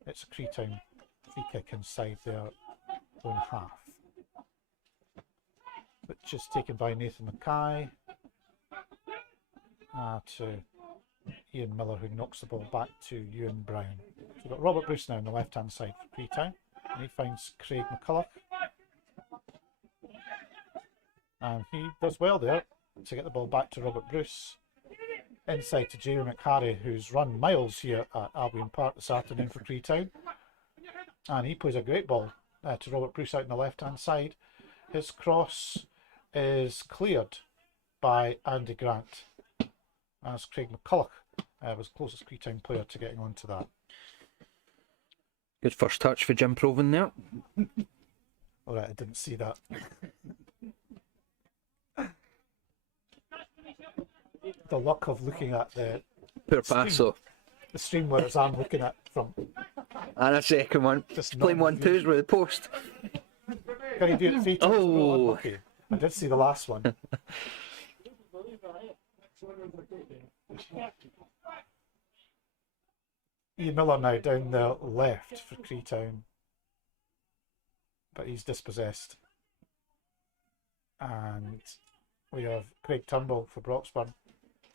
it's a Creetown free kick inside their own half, which is taken by Nathan Mackay to Ian Miller, who knocks the ball back to Ewan Brown. So we've got Robert Bruce now on the left hand side for Creetown, and he finds Craig McCulloch, and he does well there to get the ball back to Robert Bruce. Inside to Jamie McHarry, who's run miles here at Albyn Park this afternoon for Creetown, and he plays a great ball to Robert Bruce out on the left hand side. His cross is cleared by Andy Grant, as Craig McCulloch was the closest Creetown player to getting onto that. Good first touch for Jim Proven there. Alright, I didn't see that. The luck of looking at the Poor pass though. the stream, whereas I'm looking at from. And a second one. Just Playing not 1-2s with the post. Can you do it 3 times? Oh. Okay. I did see the last one. Ian Miller now down the left for Creetown, but he's dispossessed. And we have Craig Turnbull for Broxburn.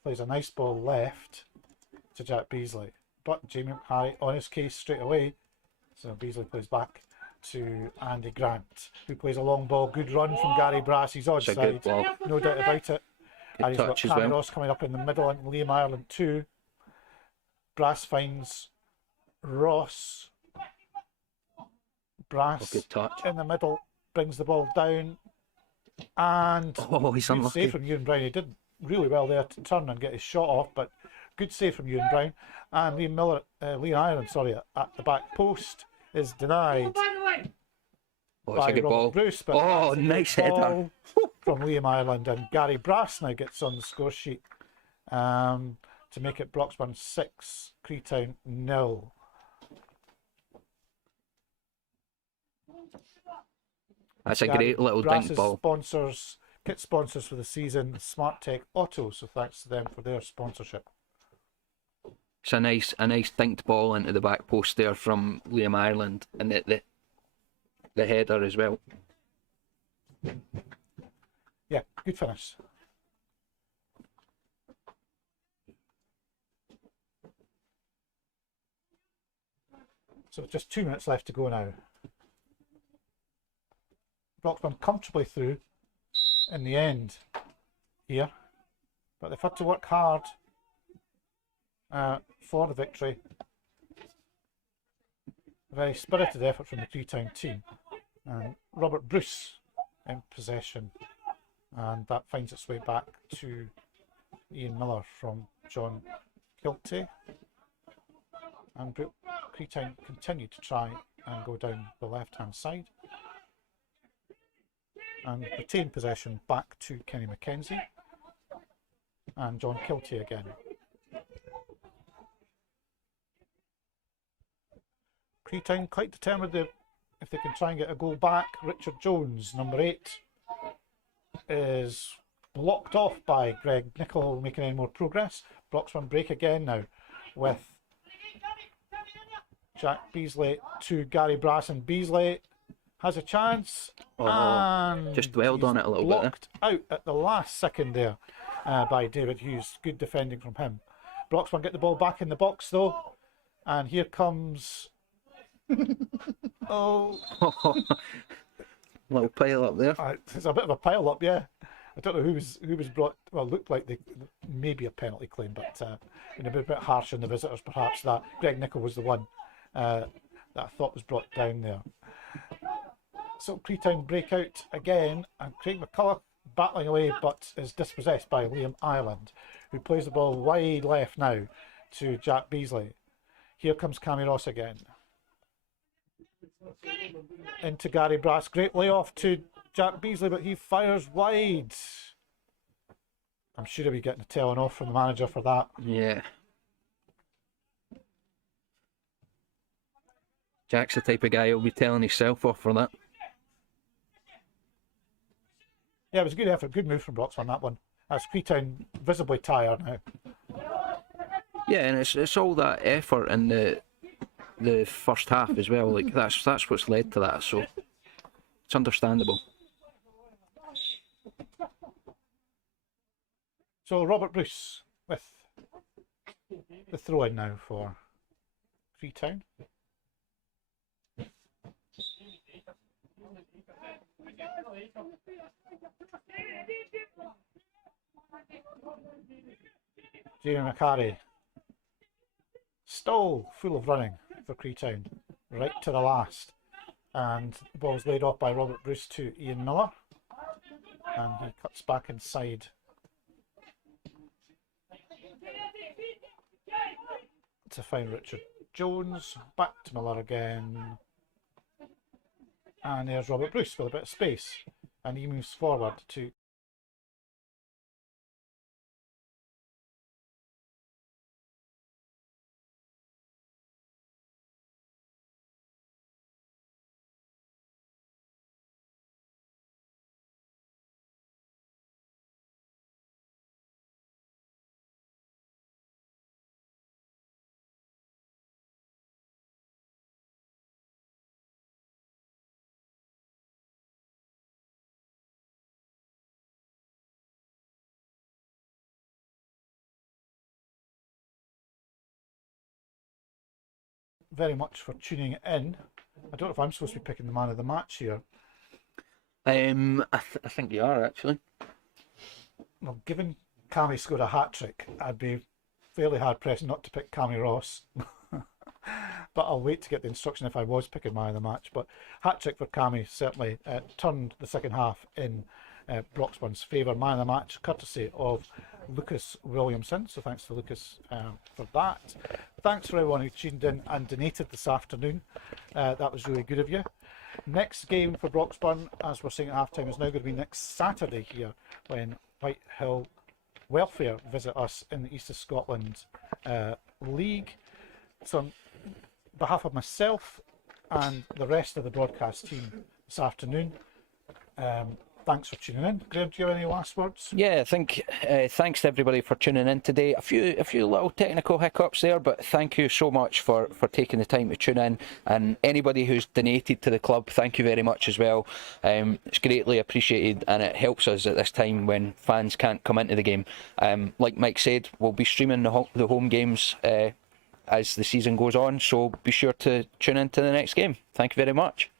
Plays a nice ball left to Jack Beasley, but Jamie McHarry on his case straight away. So Beasley plays back to Andy Grant, who plays a long ball. Good run from Gary Brass. He's It's a good onside, ball. no doubt about it. Good And he's got touch as Cammy well. Ross coming up in the middle, and Liam Ireland too. Brass finds Ross. Brass Good touch. in the middle brings the ball down, and Oh, he's good unlucky. save from Ewan Brown. He did really well there to turn and get his shot off, but good save from Ewan Brown. And Liam Ireland, at the back post is denied Oh, it's by a good Robert ball. Bruce. But Oh, that's a good nice header. ball from Liam Ireland, and Gary Brass now gets on the score sheet to make it Broxburn 6, Creetown 0. That's a Gary great little Brass's dink ball. Kit sponsors for the season, Smart Tech Auto, so thanks to them for their sponsorship. It's a nice dinked ball into the back post there from Liam Ireland, and the header as well. Yeah, good finish. So just 2 minutes left to go now. Broxburn comfortably through in the end here, but they've had to work hard for the victory. A very spirited effort from the Creetown team, and Robert Bruce in possession, and that finds its way back to Ian Miller from John Kilty, and Creetown continue to try and go down the left hand side and retain possession back to Kenny McKenzie and John Kilty again. Creetown quite determined if they can try and get a goal back. Richard Jones, number 8, is blocked off by Greg Nichol making any more progress. Broxburn break again now with Jack Beasley to Gary Brass, and Beasley has a chance, and just dwelled on it a little bit there. blocked out at the last second there by David Hughes. Good defending from him. Broxburn get the ball back in the box though, and here comes Little pile up there. it's a bit of a pile up, yeah. I don't know who was brought. Well, looked like maybe a penalty claim, but a bit harsh on the visitors perhaps. That Greg Nichol was the one that I thought was brought down there. So Creetown break out again, and Craig McCulloch battling away, but is dispossessed by Liam Ireland, who plays the ball wide left now to Jack Beasley. Here comes Cammy Ross again. Into Gary Brass. Great layoff to Jack Beasley, but he fires wide. I'm sure he'll be getting a telling off from the manager for that. Yeah. Jack's the type of guy who'll be telling himself off for that. Yeah, it was a good effort, good move from Broxburn, that one. That's Creetown visibly tired now. Yeah, and it's all that effort in the first half as well. Like that's what's led to that. So it's understandable. So Robert Bruce with the throw in now for Creetown. Jamie McCarry still full of running for Creetown right to the last, and the ball's laid off by Robert Bruce to Ian Miller, and he cuts back inside to find Richard Jones. Back to Miller again, and there's Robert Bruce with a bit of space, and he moves forward to very much for tuning in. I don't know if I'm supposed to be picking the man of the match here. I think you are actually. Well, given Cammy scored a hat-trick, I'd be fairly hard-pressed not to pick Cammy Ross. But I'll wait to get the instruction if I was picking man of the match. But hat-trick for Cammy certainly turned the second half in Broxburn's favour. Man of the match, courtesy of Lucas Williamson. So thanks to Lucas for that. Thanks for everyone who tuned in and donated this afternoon. That was really good of you. Next game for Broxburn, as we're saying at half time, is now going to be next Saturday here when Whitehill Welfare visit us in the East of Scotland League. So on behalf of myself and the rest of the broadcast team this afternoon, thanks for tuning in. Graham, do you have any last words? Yeah, I think thanks to everybody for tuning in today. A few little technical hiccups there, but thank you so much for taking the time to tune in. And anybody who's donated to the club, thank you very much as well. It's greatly appreciated, and it helps us at this time when fans can't come into the game. Like Mike said, we'll be streaming the home games as the season goes on, so be sure to tune in to the next game. Thank you very much.